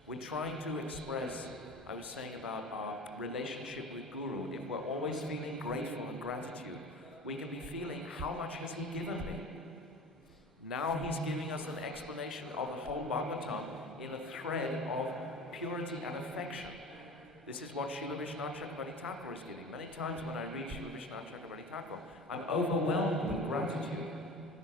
We're trying to express, I was saying about our relationship with Guru. If we're always feeling grateful and gratitude, we can be feeling, how much has he given me? Now he's giving us an explanation of the whole Bhagavatam in a thread of purity and affection. This is what Srila Vishwanath Chakravarti Thakur is giving. Many times when I read Srila Vishwanath Chakravarti Thakur, I'm overwhelmed with gratitude.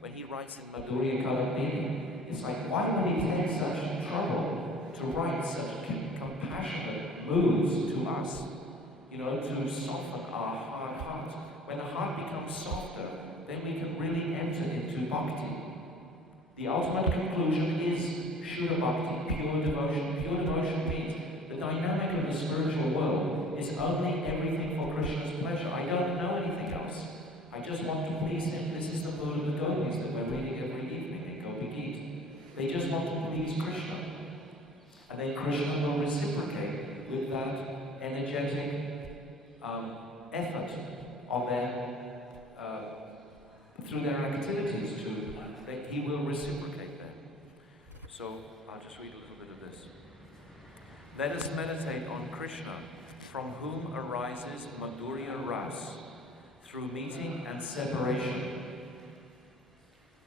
When he writes in Madhurya Kalamini, it's like, why would he take such trouble to write such compassionate moods to us? You know, to soften our hard heart. When the heart becomes softer, then we can really enter into bhakti. The ultimate conclusion is Shuddha Bhakti, pure devotion. Pure devotion means the dynamic of the spiritual world is only everything for Krishna's pleasure. I don't know anything else. I just want to please him. This is the mood of the gopis that we're reading every evening in Gopi Gita. They just want to please Krishna. And then Krishna will reciprocate with that energetic effort on their, through their activities that he will reciprocate them. So I'll just read a little bit of this. Let us meditate on Krishna, from whom arises Madhurya Rasa, through meeting and separation.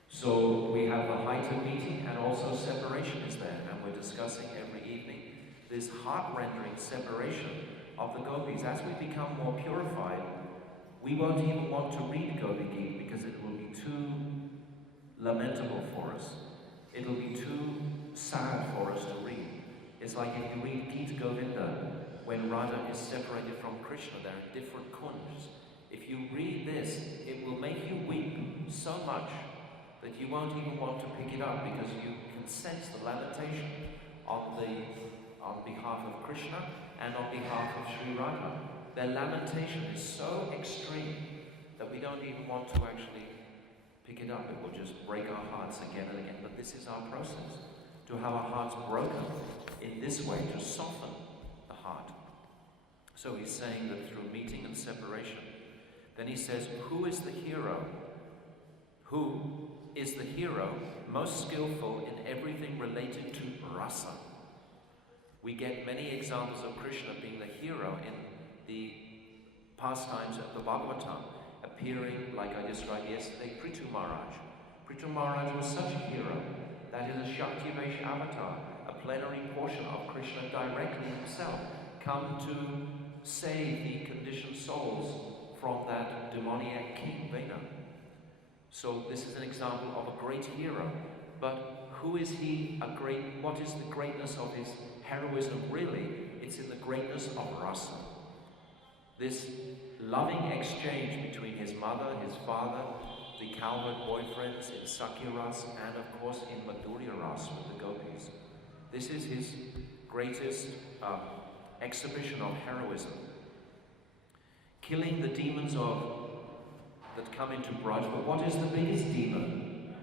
So we have the height of meeting and also separation is there, and we're discussing every evening this heart-rendering separation of the gopis. As we become more purified, we won't even want to read Gopi Gita because it will be too lamentable for us. It'll be too sad for us to read. It's like if you read Gita Govinda, when Radha is separated from Krishna, they're in different kunjas. If you read this, it will make you weep so much that you won't even want to pick it up because you can sense the lamentation on behalf of Krishna and on behalf of Sri Radha. Their lamentation is so extreme that we don't even want to actually pick it up. It will just break our hearts again and again. But this is our process, to have our hearts broken in this way, to soften the heart. So he's saying that through meeting and separation. Then he says, who is the hero? Who is the hero most skillful in everything related to rasa? We get many examples of Krishna being the hero in the pastimes of the Bhagavatam, appearing, like I described yesterday, Prithu Maharaj. Prithu Maharaj was such a hero that in the Shaktivesh avatar, a plenary portion of Krishna directly himself, come to save the conditioned souls from that demoniac king, Vena. So this is an example of a great hero. But who is he what is the greatness of his heroism really? It's in the greatness of Rasa. This loving exchange between his mother, his father, the cowherd boyfriends in Sakya Ras, and of course in Madhurya Ras with the gopis. This is his greatest exhibition of heroism. Killing the demons that come into Braj. But what is the biggest demon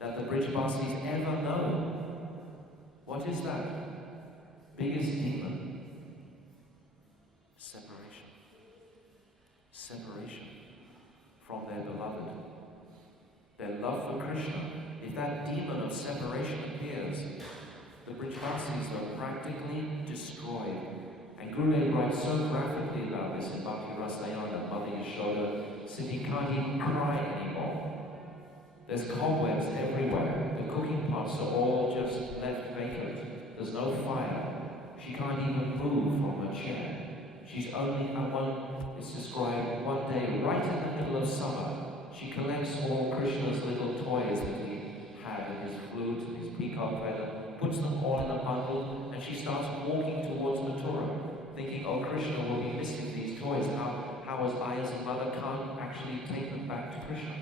that the Brijvasis ever know? What is that biggest demon? Separation. Separation from their beloved. Their love for Krishna. If that demon of separation appears, the Brijvasis are practically destroyed. And Gurudev writes so graphically about this in Bhakti Rasayana, Mother Yashoda, said he can't even cry anymore. There's cobwebs everywhere. The cooking pots are all just left vacant. There's no fire. She can't even move from her chair. She's only it's described one day, right in the middle of summer, she collects all Krishna's little toys that he had, and his flute, and his peacock feather, puts them all in a bundle, and she starts walking towards Madura, thinking, oh, Krishna will be missing these toys. How as I as a mother can't actually take them back to Krishna.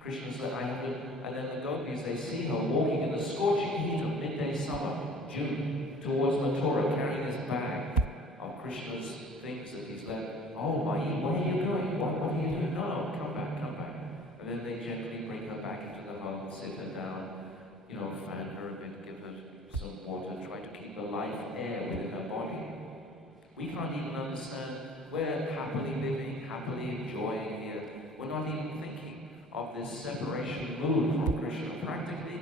Krishna said, I have to, and then the gopis, they see her walking in the scorching heat of midday summer, June, towards Mathura, carrying this bag of Krishna's things that he's left. Oh, Mai, where are you going? What are you doing? No, come back, come back. And then they gently bring her back into the home, sit her down, fan her a bit, give her some water, try to keep the life air within her body. We can't even understand. We're happily living, happily enjoying here. We're not even thinking of this separation mood from Krishna. Practically,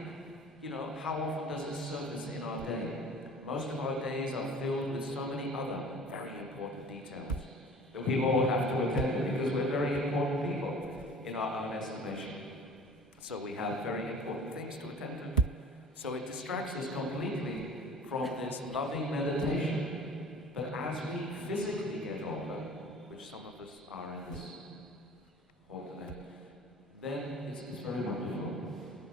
how often does it surface in our day? Most of our days are filled with so many other very important details that we all have to attend to because we're very important people in our own estimation. So we have very important things to attend to. So it distracts us completely from this loving meditation. But as we physically get older, which some of us are in this hall today, then it's very wonderful.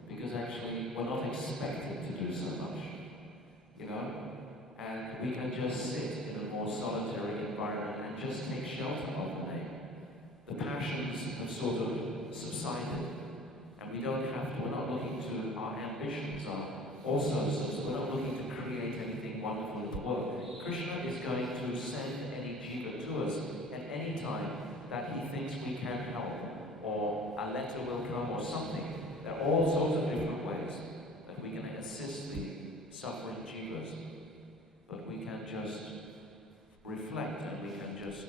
Because actually we're not expected to do so much. And we can just sit in a more solitary environment and just take shelter of the name. The passions have sort of subsided. And we're not looking to, our ambitions are also, so we're not looking to create anything wonderful in the world. Krishna is going to send any jiva to us at any time that he thinks we can help, or a letter will come or something. There are all sorts of different ways that we can assist the suffering jivas. But we can just reflect and we can just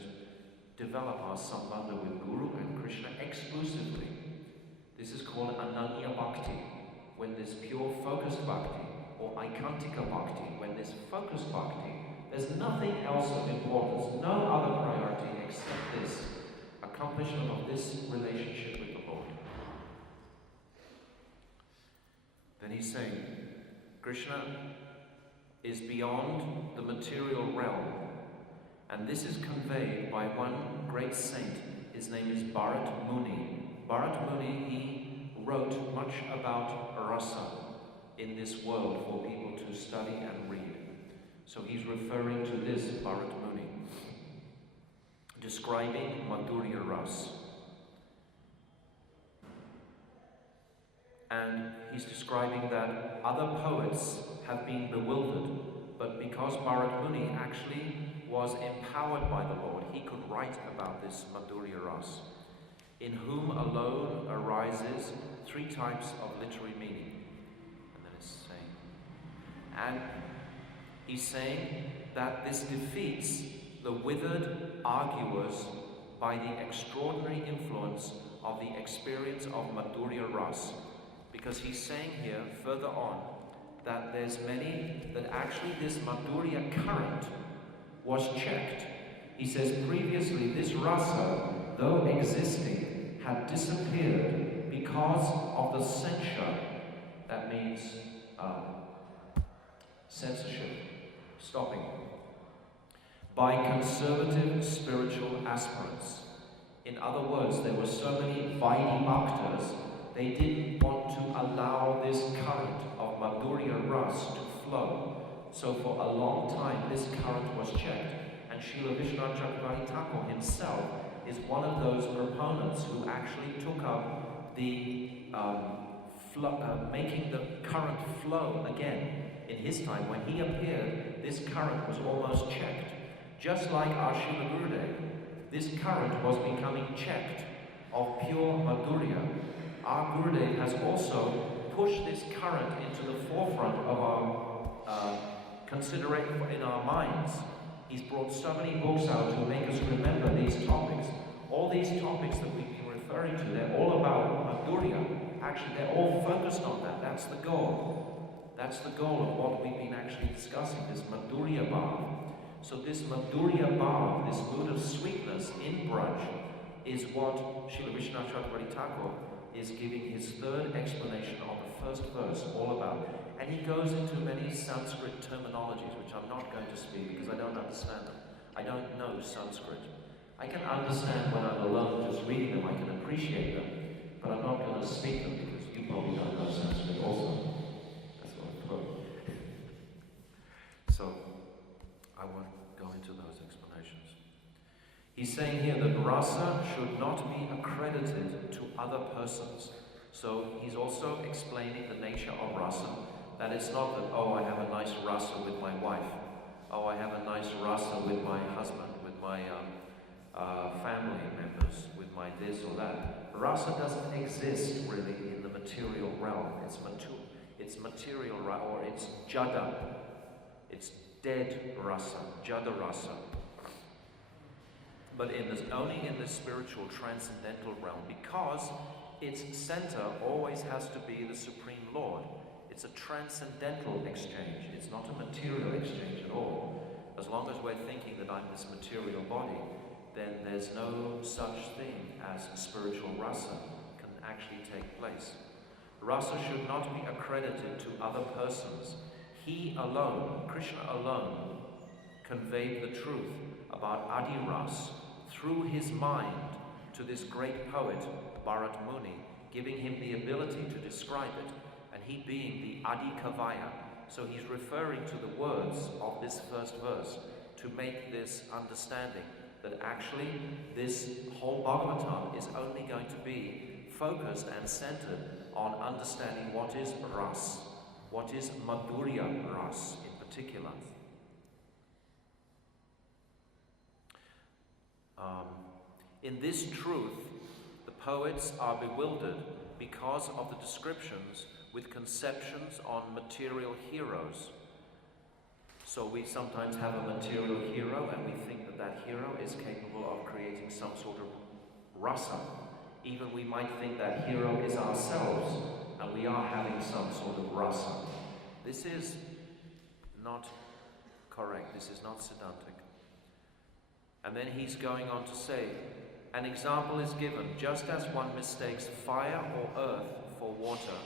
develop our sambandha with Guru and Krishna exclusively. This is called Ananya Bhakti, when this pure focused bhakti, or Aikantika Bhakti, when this focused bhakti, there's nothing else of importance, no other priority except this accomplishment of this relationship with the Lord. Then he's saying, Krishna is beyond the material realm, and this is conveyed by one great saint. His name is Bharat Muni. Bharat Muni, he wrote much about Rasa in this world for people to study and read. So he's referring to this Bharat Muni, describing Madhurya Ras. And he's describing that other poets have been bewildered, but because Bharat Muni actually was empowered by the Lord, he could write about this Madhurya Ras, in whom alone arises 3 types of literary meaning. And then it's saying, and he's saying that this defeats the withered arguers by the extraordinary influence of the experience of Madhurya Ras. Because he's saying here, further on, that there's many, that actually this Madhurya current was checked. He says previously this rasa, though existing, had disappeared because of the censure. That means censorship, stopping, by conservative spiritual aspirants. In other words, there were so many Vaidhi bhaktas, they didn't want to allow this current of Madhurya Ras to flow. So for a long time, this current was checked. And Srila Vishwanath Chakravarti Thakur himself is one of those proponents who actually took up the making the current flow again. In his time, when he appeared, this current was almost checked. Just like our Srila Gurudev, this current was becoming checked of pure Madhurya. Our Gurudev has also pushed this current into the forefront of our consideration in our minds. He's brought so many books out to make us remember these topics. All these topics that we've been referring to, they're all about Madhurya. Actually, they're all focused on that. That's the goal. That's the goal of what we've been actually discussing, this Madhurya Bhav. So this Madhurya Bhav, this mood of sweetness in Braj, is what Srila Vishwanath Chakravarti Thakur is giving his third explanation of the first verse all about. And he goes into many Sanskrit terminologies, which I'm not going to speak because I don't understand them. I don't know Sanskrit. I can understand when I'm alone, just reading them, I can appreciate them, but I'm not going to speak them because you probably don't know Sanskrit also. That's what I put. So, I won't go into those explanations. He's saying here that rasa should not be accredited to other persons. So he's also explaining the nature of rasa. That it's not that, oh, I have a nice rasa with my wife. Oh, I have a nice rasa with my husband, with my family members, with my this or that. Rasa doesn't exist really in the material realm. It's material, or it's jada. It's dead rasa, jada rasa. But only in the spiritual transcendental realm, because its center always has to be the Supreme Lord. It's a transcendental exchange. It's not a material exchange at all. As long as we're thinking that I'm this material body, then there's no such thing as spiritual rasa can actually take place. Rasa should not be accredited to other persons. He alone, Krishna alone, conveyed the truth about Adi Ras through his mind to this great poet, Bharat Muni, giving him the ability to describe it, and he being the Adi Kavaya. So he's referring to the words of this first verse to make this understanding that actually this whole Bhagavatam is only going to be focused and centered on understanding what is Ras, what is Madhurya Ras in particular. In this truth, the poets are bewildered because of the descriptions with conceptions on material heroes. So we sometimes have a material hero and we think that that hero is capable of creating some sort of rasa. Even we might think that hero is ourselves and we are having some sort of rasa. This is not correct. This is not Siddhantic. And then he's going on to say, an example is given. Just as one mistakes fire or earth for water,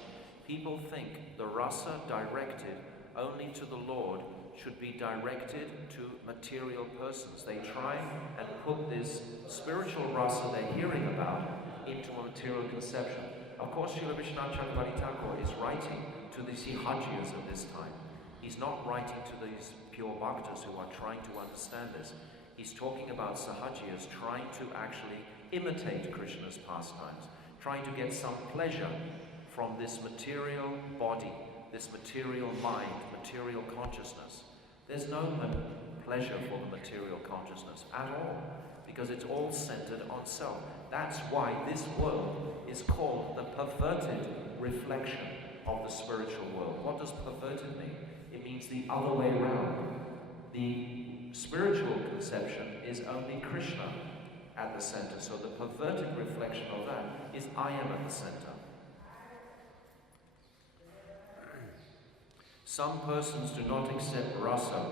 people think the rasa directed only to the Lord should be directed to material persons. They try and put this spiritual rasa they're hearing about into a material conception. Of course, Srila Vishwanath Chakravarti Thakur is writing to the Sahajiyas of this time. He's not writing to these pure bhaktas who are trying to understand this. He's talking about Sahajiyas trying to actually imitate Krishna's pastimes, trying to get some pleasure from this material body, this material mind, material consciousness. There's no pleasure for the material consciousness at all, because it's all centered on self. That's why this world is called the perverted reflection of the spiritual world. What does perverted mean? It means the other way around. The spiritual conception is only Krishna at the center. So the perverted reflection of that is I am at the center. Some persons do not accept rasa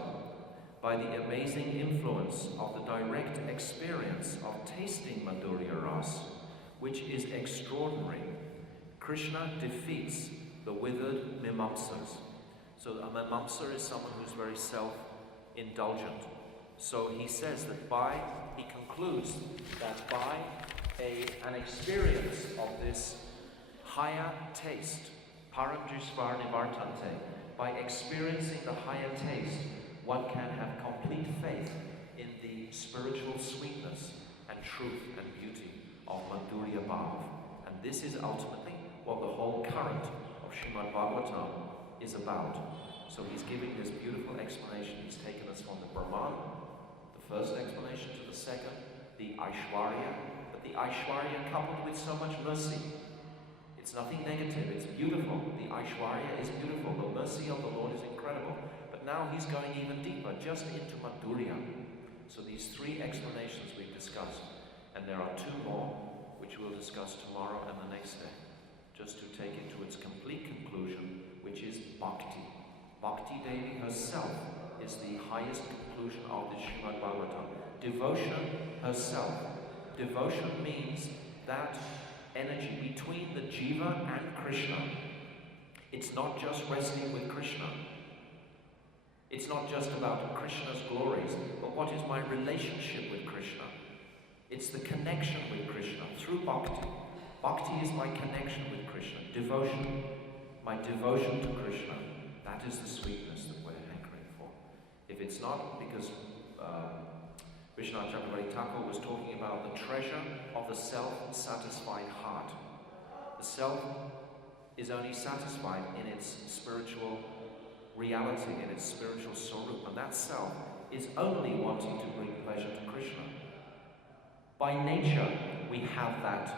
by the amazing influence of the direct experience of tasting Madhurya Rasa, which is extraordinary. Krishna defeats the withered mimamsas. So a mimamsa is someone who's very self-indulgent. So he says that he concludes that by an experience of this higher taste, paramjisvar nivartante, by experiencing the higher taste, one can have complete faith in the spiritual sweetness and truth and beauty of Madhurya Bhava. And this is ultimately what the whole current of Srimad Bhagavatam is about. So he's giving this beautiful explanation. He's taken us from the Brahman, the first explanation, to the second, the Aishwarya. But the Aishwarya coupled with so much mercy. It's nothing negative, it's beautiful. The Aishwarya is beautiful. The mercy of the Lord is incredible. But now he's going even deeper, just into Madhurya. So these three explanations we've discussed. And there are two more, which we'll discuss tomorrow and the next day, just to take it to its complete conclusion, which is Bhakti. Bhakti Devi herself is the highest conclusion of the Srimad Bhagavatam. Devotion herself. Devotion means that energy between the Jiva and Krishna. It's not just resting with Krishna. It's not just about Krishna's glories, but what is my relationship with Krishna? It's the connection with Krishna through Bhakti. Bhakti is my connection with Krishna. Devotion, my devotion to Krishna. That is the sweetness that we're hankering for. If it's not, because Vishwanath Chakravarti Thakur was talking about the treasure of the self-satisfied heart. The self is only satisfied in its spiritual reality, in its spiritual swarup, and that self is only wanting to bring pleasure to Krishna. By nature, we have that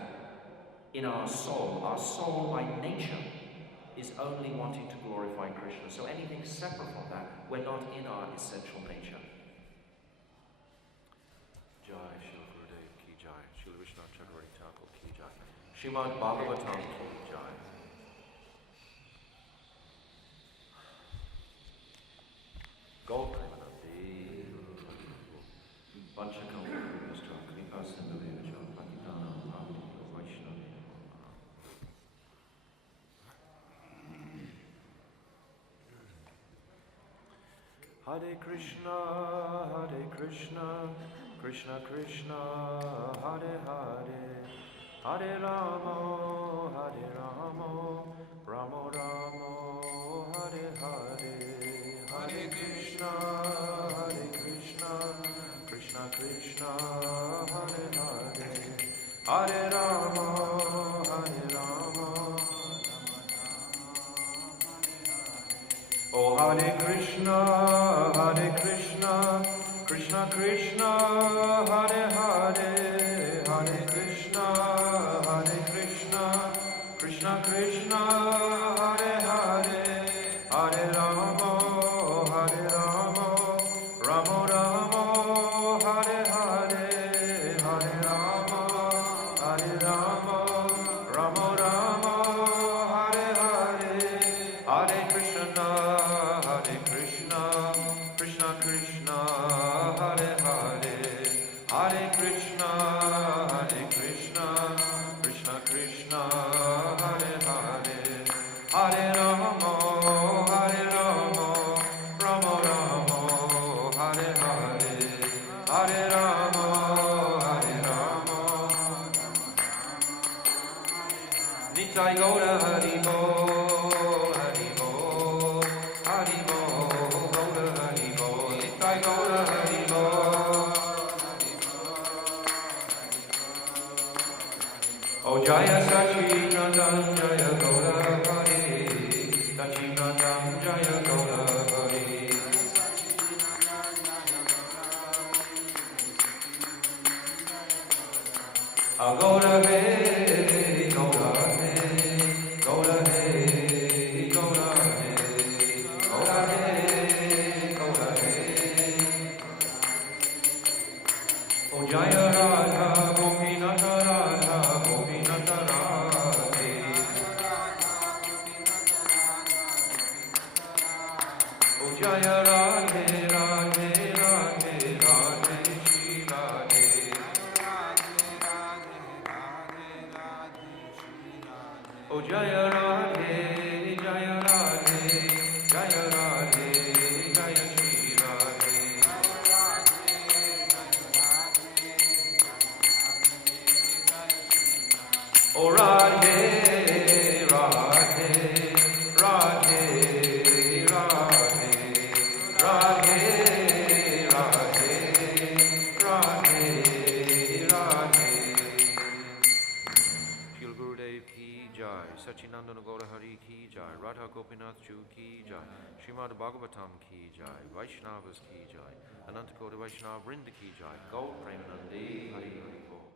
in our soul. Our soul, by nature, is only wanting to glorify Krishna. So anything separate from that, we're not in our essential nature. Jai Shri Gurudev ki jai. Shri Vishwanath Chakravarti Thakur ki jai. Srimad Bhagavatam ki jai. Gopinath Vanchakam Vishnu Kripa Sindhudevacha Patitanam Bhakti Vaishnava. Hare Krishna, Krishna Krishna, Hare Hare, Hare Rama, Rama Rama, Hare Hare, Hare Krishna, Krishna Krishna, Hare Hare, Hare Rama, Oh Hare Krishna, Krishna Krishna, Hare Hare, Hare Krishna, Krishna Krishna, Hare Hare, Hare Rama, Rama Rama, Hare Hare, Hare Rama, Rama Rama, Hare Hare, Hare Krishna, Krishna Krishna, Hare Hare, Hare Krishna, Krishna Krishna, Hare Hare, Hare Rama, Rama Rama, Hare Hare, Hare Rama, Nitai Gaura Hari Bo. Jaya Sachidandam Jaya Gaura Hari, Sachidandam Jaya Gaura Hari. Gaura Hey, Gaura Hey, Gaura Hey, Gaura Hey, Gaura Hey, Gaura Hey. Oh Jaya Radha Gopinath Radha, Gopinath Radha. Radhe Radhe Radhe Radhe Shri Radhe. Oh Jaya Radhe, Jaya Radhe, Jaya Radhe, Jaya Shri Radhe. Oh Radhe, Radhe, Radhe, Radhe, Radhe, Radhe, Radhe, Radhe. Shri Gurudev ki jai, Sachinandana Gaurahari ki jai, Radha Gopinath Ju ki jai, Srimad Bhagavatam ki jai, Vaishnavas ki jai, Anantakota Vaishnava Vrinda ki jai, Gaur Premanandi Hari Hari Bol.